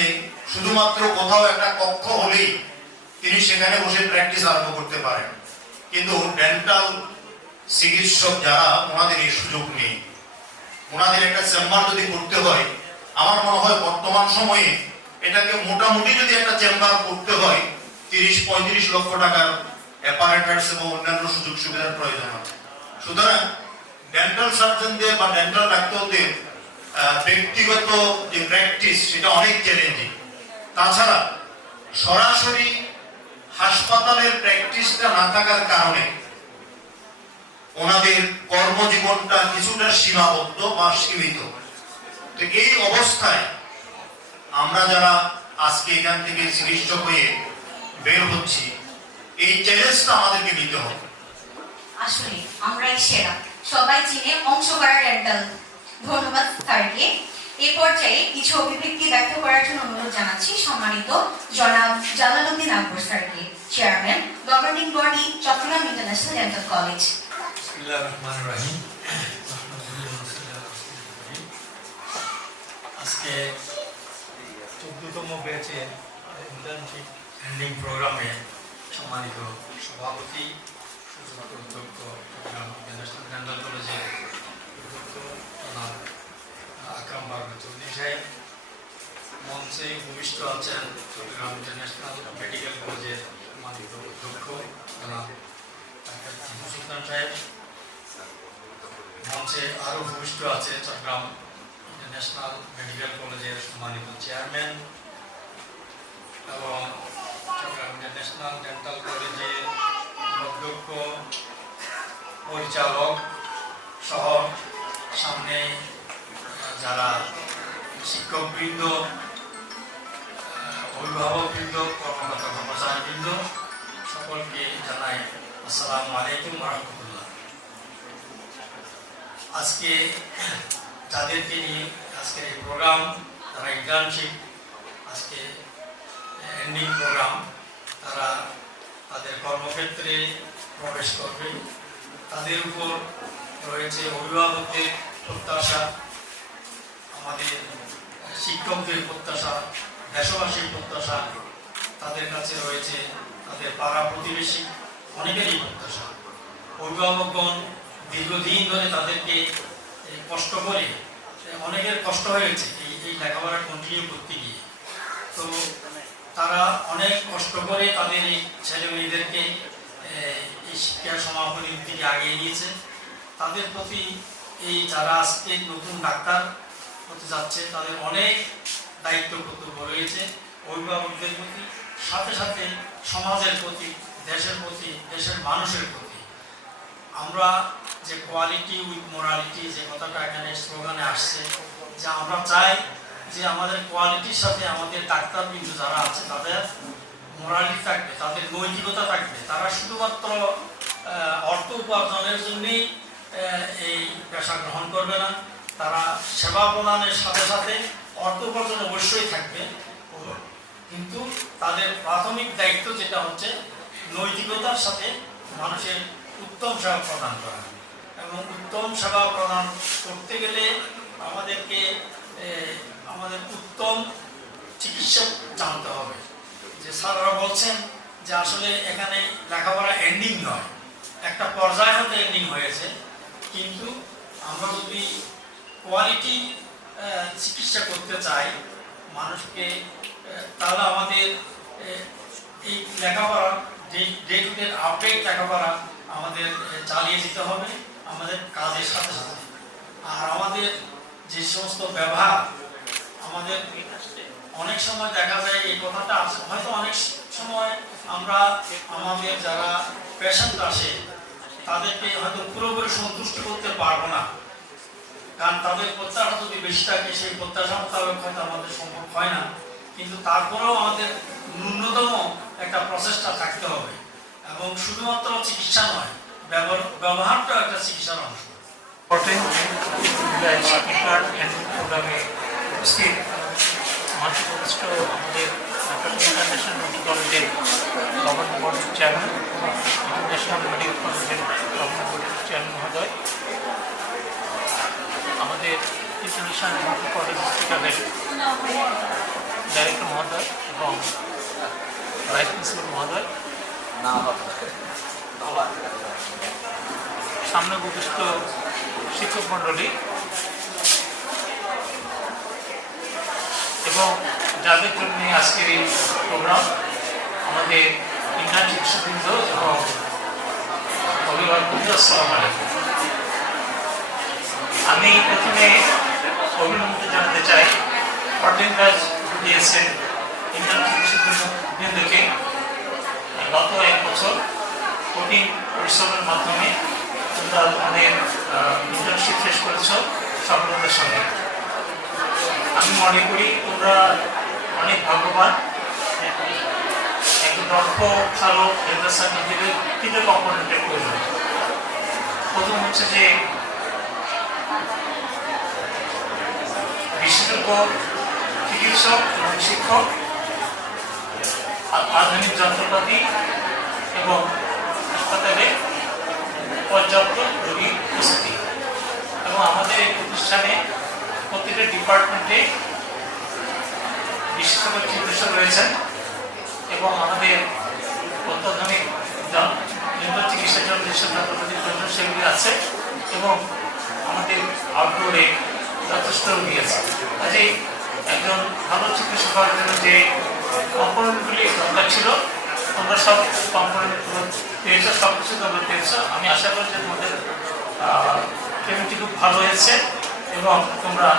শুধুমাত্র কোথাও একটা কক্ষ হলেই তিনি সেখানে বসে প্র্যাকটিস আরম্ভ করতে পারেন, কিন্তু ডেন্টাল চিকিৎসক যারা, ওনাদের এই সুযোগ নেই। ওনাদের একটা চেম্বার যদি করতে হয়, আমার মনে হয় বর্তমান সময়ে এটাকে মোটামুটি যদি একটা চেম্বার করতে হয় 30-35 লক্ষ টাকার অ্যাপারেটাস এবং অন্যান্য সুযোগ সুবিধার প্রয়োজন হয়। সুতরাং ডেন্টাল সার্জনদের বা ডেন্টাল ডাক্তারদের ব্যক্তিগত যে প্র্যাকটিস, সেটা অনেক চ্যালেঞ্জিং। তাছাড়া সরাসরি হাসপাতালের প্র্যাকটিসটা না থাকার কারণে ওনাদের কর্মজীবনটা কিছুটা সীমাবদ্ধ বা সীমিত। তো এই অবস্থায় আমরা যারা আজকে এখান থেকে চিকিৎসক হয়ে বের হচ্ছি, এই চ্যালেঞ্জটা আমাদেরকে নিতে হবে। আসলে আমরাই সেরা, সবাই চিনে অংশকরা ডেন্টাল। ধন্যবাদ স্যারকে। এই পর্যায়ে কিছু অভিব্যক্তি ব্যক্ত করার জন্য অনুরোধ জানাচ্ছি সম্মানিত জনাব জালালউদ্দিন আকবর স্যারকে, chairman, governing body, Chittagong international dental college. বিসমিল্লাহির রহমানির রহিম। আজকে 14তম ব্যাচের ইন্টার্নশিপ এন্ডিং প্রোগ্রামে সম্মানিত সভাপতি, সুযোগ্য অধ্যক্ষ, চট্টগ্রাম ইন্টারন্যাশনাল ডেন্টাল কলেজের অধ্যক্ষ জনাব আকরাম বারুল চৌধুরী সাহেব, মঞ্চে উপবিষ্ট আছেন চট্টগ্রাম ইন্টারন্যাশনাল মেডিকেল কলেজের সম্মানিত অধ্যক্ষ জনাব ডাক্তার জিমু সুলতান সাহেব, মঞ্চে আরও উপবিষ্ট আছে চট্টগ্রাম ইন্টারন্যাশনাল মেডিকেল কলেজের সম্মানিত চেয়ারম্যান এবং চট্টগ্রাম ইন্টারন্যাশনাল ডেন্টাল কলেজের অধ্যক্ষ, পরিচালক সহ সামনে যারা শিক্ষকবৃন্দ, অভিভাবকবৃন্দ, কর্মকর্তা কর্মচারীবৃন্দ, সকলকে জানাই আসসালামু আলাইকুম ওয়া রাহমাতুল্লাহ। আজকে যাদেরকে নিয়ে আজকের এই প্রোগ্রাম, তারা ইন্টার্নশিপ আজকে এন্ডিং প্রোগ্রাম, তারা তাদের কর্মক্ষেত্রে প্রবেশ করবে। তাদের উপর রয়েছে অভিভাবকদের প্রত্যাশা, আমাদের শিক্ষকদের প্রত্যাশা, দেশবাসীর প্রত্যাশা, তাদের কাছে রয়েছে তাদের পাড়া প্রতিবেশী অনেকেরই প্রত্যাশা। অভিভাবকগণ দীর্ঘদিন ধরে তাদেরকে কষ্ট করে, অনেকের কষ্ট হয়েছে এই লেখাপড়া কন্টিনিউ করতে গিয়ে। তো তারা অনেক কষ্ট করে তাদের এই ছেলে মেয়েদেরকে এই শিক্ষা সমাপনীর দিকে আগিয়ে নিয়েছে। তাদের প্রতি এই যারা আজকে নতুন ডাক্তার হতে যাচ্ছে, তাদের অনেক দায়িত্ব কর্তব্য রয়েছে অভিভাবকদের প্রতি, সাথে সাথে সমাজের প্রতি, দেশের প্রতি, দেশের মানুষের প্রতি। আমরা যে কোয়ালিটি উইথ মোরালিটি, যে কথাটা এখানে স্লোগানে আসছে, যে আমরা চাই যে আমাদের কোয়ালিটির সাথে আমাদের ডাক্তারবৃন্দ যারা আছে তাদের মোরালিটি থাকবে, তাদের নৈতিকতা থাকবে। তারা শুধুমাত্র অর্থ উপার্জনের জন্যই এই পেশা গ্রহণ করবে না, তারা সেবা প্রদানের সাথে সাথে অর্থ উপার্জন অবশ্যই থাকবে, কিন্তু তাদের প্রাথমিক দায়িত্ব যেটা হচ্ছে নৈতিকতার সাথে মানুষের উত্তম সেবা প্রদান করা, এবং উত্তম সেবা প্রদান করতে গেলে আমাদেরকে আমাদের উত্তম চিকিৎসা জানতে হবে। যে স্যাররা বলছেন যে আসলে এখানে লেখাপড়া এন্ডিং নয়, একটা পর্যায়ে হয়তো এন্ডিং হয়েছে, কিন্তু আমরা যদি কোয়ালিটি চিকিৎসা করতে চাই মানুষকে, তাহলে আমাদের এই লেখাপড়া ডে টু ডে আপডেট লেখাপড়া আমাদের চালিয়ে যেতে হবে আমাদের কাজের সাথে সাথে। আর আমাদের যে সমস্ত ব্যবহার, আমাদের অনেক সময় দেখা যায় এই কথাটা আছে, হয়তো অনেক সময় আমরা আমাদের যারা পেশেন্ট আসে তাদেরকে হয়তো পুরোপুরি সন্তুষ্টি করতে পারবো না, কারণ তাদের প্রত্যাশা যদি বেশি থাকে সেই প্রত্যাশা মোতাবেক হয়তো আমাদের সম্ভব হয় না, কিন্তু তারপরেও আমাদের ন্যূনতম একটা প্রচেষ্টা থাকতে হবে। এবং শুধুমাত্র চিকিৎসা নয়, ব্যবহারটা একটা চিকিৎসার অংশ। প্রোগ্রামে উপস্থিত মঞ্চপ্রবিষ্ট আমাদের ইন্টারন্যাশনাল মেডিকেল কলেজের গভর্নিং বডির চেয়ারম্যান, ইন্টারন্যাশনাল মেডিকেল কলেজের গভর্নিং বডির চেয়ারম্যান মহোদয়, আমাদের ইন্টারন্যাশনাল মেডিকেল কলেজ হসপিটালের ডাইরেক্টর মহোদয় এবং ভাইস প্রিন্সিপাল মহোদয়, সামনে উপস্থিত শিক্ষক মণ্ডলী এবং যাদের জন্য আজকের এই প্রোগ্রাম, আমাদের ইন্টার্ন চিকিৎসকবৃন্দ এবং অভিভাবকবৃন্দ, আসসালামু আলাইকুম। আমি প্রথমে অভিনন্দন জানাতে চাই অর্ডিন ব্যাচ দিয়েছেন ইন্টার্ন চিকিৎসকবৃন্দকে। গত 1 বছর কঠিন পরিশ্রমের মাধ্যমে তোমরা তোমাদের ইন্টার্নশিপ শেষ করেছ সফলতার সঙ্গে। আমি মনে করি তোমরা অনেক ভাগ্যবান। একটু দক্ষ ভালো হেলথ সার্টিফিকেটের 3টে কম্পোনেন্টের প্রয়োজন। প্রথম হচ্ছে যে বিশেষজ্ঞ চিকিৎসক এবং শিক্ষক, আধুনিক যন্ত্রপাতি এবং হাসপাতালে পর্যাপ্ত রোগীর উপস্থিতি। এবং আমাদের এই প্রতিষ্ঠানে প্রতিটা ডিপার্টমেন্টে বিশেষজ্ঞ চিকিৎসক রয়েছেন এবং আমাদের অত্যাধুনিক চিকিৎসার জন্য যেসব যন্ত্রপাতির প্রয়োজন সেগুলি আছে এবং আমাদের আউটডোরে যথেষ্ট রোগী আছে। কাজেই একজন ভালো চিকিৎসক হওয়ার জন্য যে কম্পোনেন্টগুলি দরকার ছিল তোমরা সব কম্পোনেন্টগুলো পেয়েছ, সব কিছু তোমরা পেয়েছ। আমি আশা করি যে তোমাদের ট্রেনিংটি খুব ভালো হয়েছে এবং তোমরা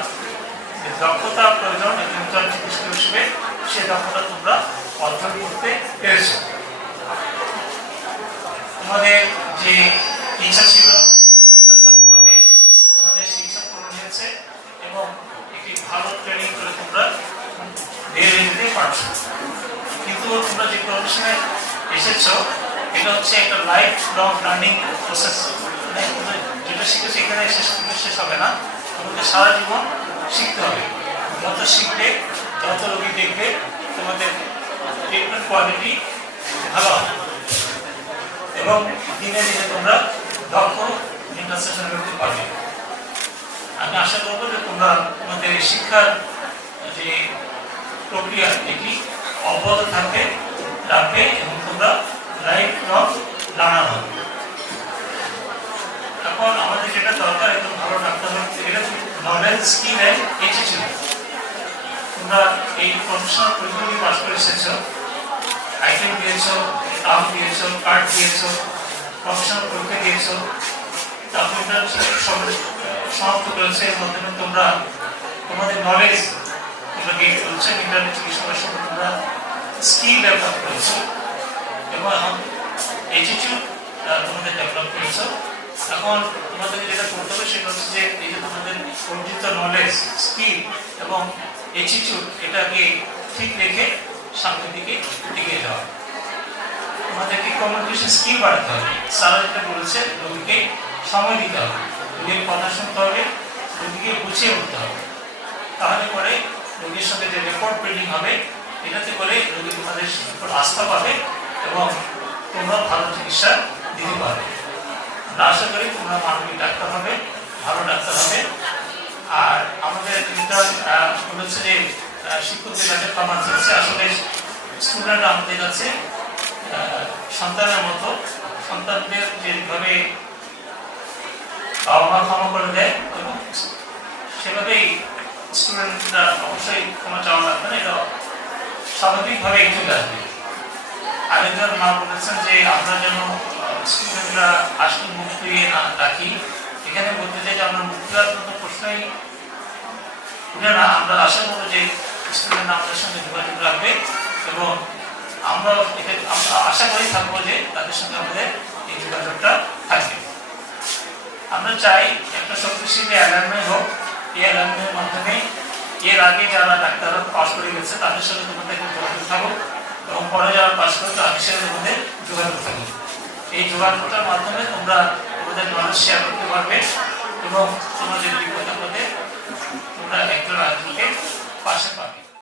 যে দক্ষতা প্রয়োজন একজন চিকিৎসক হিসেবে সে দক্ষতা তোমরা অর্জন করতে পেরেছ। তোমাদের যে ইচ্ছা ছিল ভাবে তোমাদের শিক্ষা পূরণ হয়েছে এবং একটি ভালো ট্রেনিং করে তোমরা বের হয়ে যেতে পারছো। কিন্তু তোমরা যে প্রফেশনে এসেছ এটা হচ্ছে একটা লাইফ লং লার্নিং প্রসেস। যেটা শিখেছো এখানে শেষ হবে না, তোমাদের সারা জীবন শিখতে হবে। যত শিখবে যত রোগী দেখবে তোমাদের ট্রিটমেন্ট কোয়ালিটি ভালো হবে এবং দিনে দিনে তোমরা দক্ষ ইন্টারসেশন করতে পারবে। আমি আশা করবো যে তোমরা তোমাদের শিক্ষার যে প্রক্রিয়া এটি অব্যাহত রাখবে এবং তোমরা লাইফ লং লার্নার হবে। এখন আমাদের যেটা দরকার একদম ভালো ডাক্তার হতে গেলে নলেজ, স্কিল অ্যান্ড অ্যাটিটিউড। তোমরা এই প্রফেশনাল পরীক্ষাগুলি পাস করে এসেছ, আইটেম দিয়েছ, টার্ম দিয়েছ, কার্ড দিয়েছ, প্রফেশনাল পরীক্ষা দিয়েছ, তারপর সমাপ্ত করেছে। এর মাধ্যমে তোমরা তোমাদের নলেজ তোমরা গেইন করেছো, ইন্টারনেট চিকিৎসার সঙ্গে তোমরা স্কিল ডেভেলপ করেছো এবং অ্যাটিটিউড তোমাদের ডেভেলপ করেছো। এখন তোমাদের যেটা করতে হবে সেটা হচ্ছে যে এই যে তোমাদের অর্জিত নলেজ, স্কিল এবং অ্যাটিটিউড এটাকে ঠিক রেখে সামনের দিকে এগিয়ে যাওয়া। তোমাদেরকে কমিউনিকেশন স্কিল বাড়াতে হবে। সারা যেটা বলেছে রোগীকে সময় দিতে হবে, রোগীর কথা শুনতে হবে, রোগীকে বুঝিয়ে উঠতে হবে। তাহলে পরে রোগীর সঙ্গে যে রেকর্ড বিল্ডিং হবে এটাতে করে রোগী তোমাদের উপর আস্থা পাবে এবং তোমরা ভালো চিকিৎসা দিতে পারবে। আমরা আশা করি তোমরা মানবিক ডাক্তার হবে, ভালো ডাক্তার হবে। আর আমাদের বলেছে যে শিক্ষকদের কাছে ক্ষমা চাচ্ছে, আসলে স্টুডেন্ট আমাদের কাছে সন্তানের মতো, সন্তানদের যেভাবে বাবা মা ক্ষমা করে দেয় এবং সেভাবেই স্টুডেন্টরা অবশ্যই ক্ষমা চাওয়া লাগবে না, এটা স্বাভাবিকভাবে চলে আসবে। আরেকজন মা বলেছেন যে আমরা যেন স্টুডেন্টরা আসলে মুখ ফিরিয়ে না রাখি। এখানে বলতে চাই যে আমরা মুখ ফেরার মতো প্রশ্নই উঠে না। আমরা আশা করবো যে স্টুডেন্ট আমাদের সঙ্গে যোগাযোগ রাখবে এবং আমরা আশা করি থাকবো যে তাদের সঙ্গে আমাদের এই যোগাযোগটা থাকবে। আমরা চাই একটা শক্তিশালী অ্যালামনাই হোক। এই অ্যালামনাইয়ের মাধ্যমে এর আগে যারা ডাক্তাররা পাশ করে গেছে তাদের সঙ্গে তোমাদের যোগাযোগ থাকুক এবং পরে যারা পাশ করে তাদের সাথে তোমাদের যোগাযোগ থাকুক। এই যোগাযোগটার মাধ্যমে তোমরা তোমাদের নলেজ শেয়ার করতে পারবে এবং তোমাদের বিপদে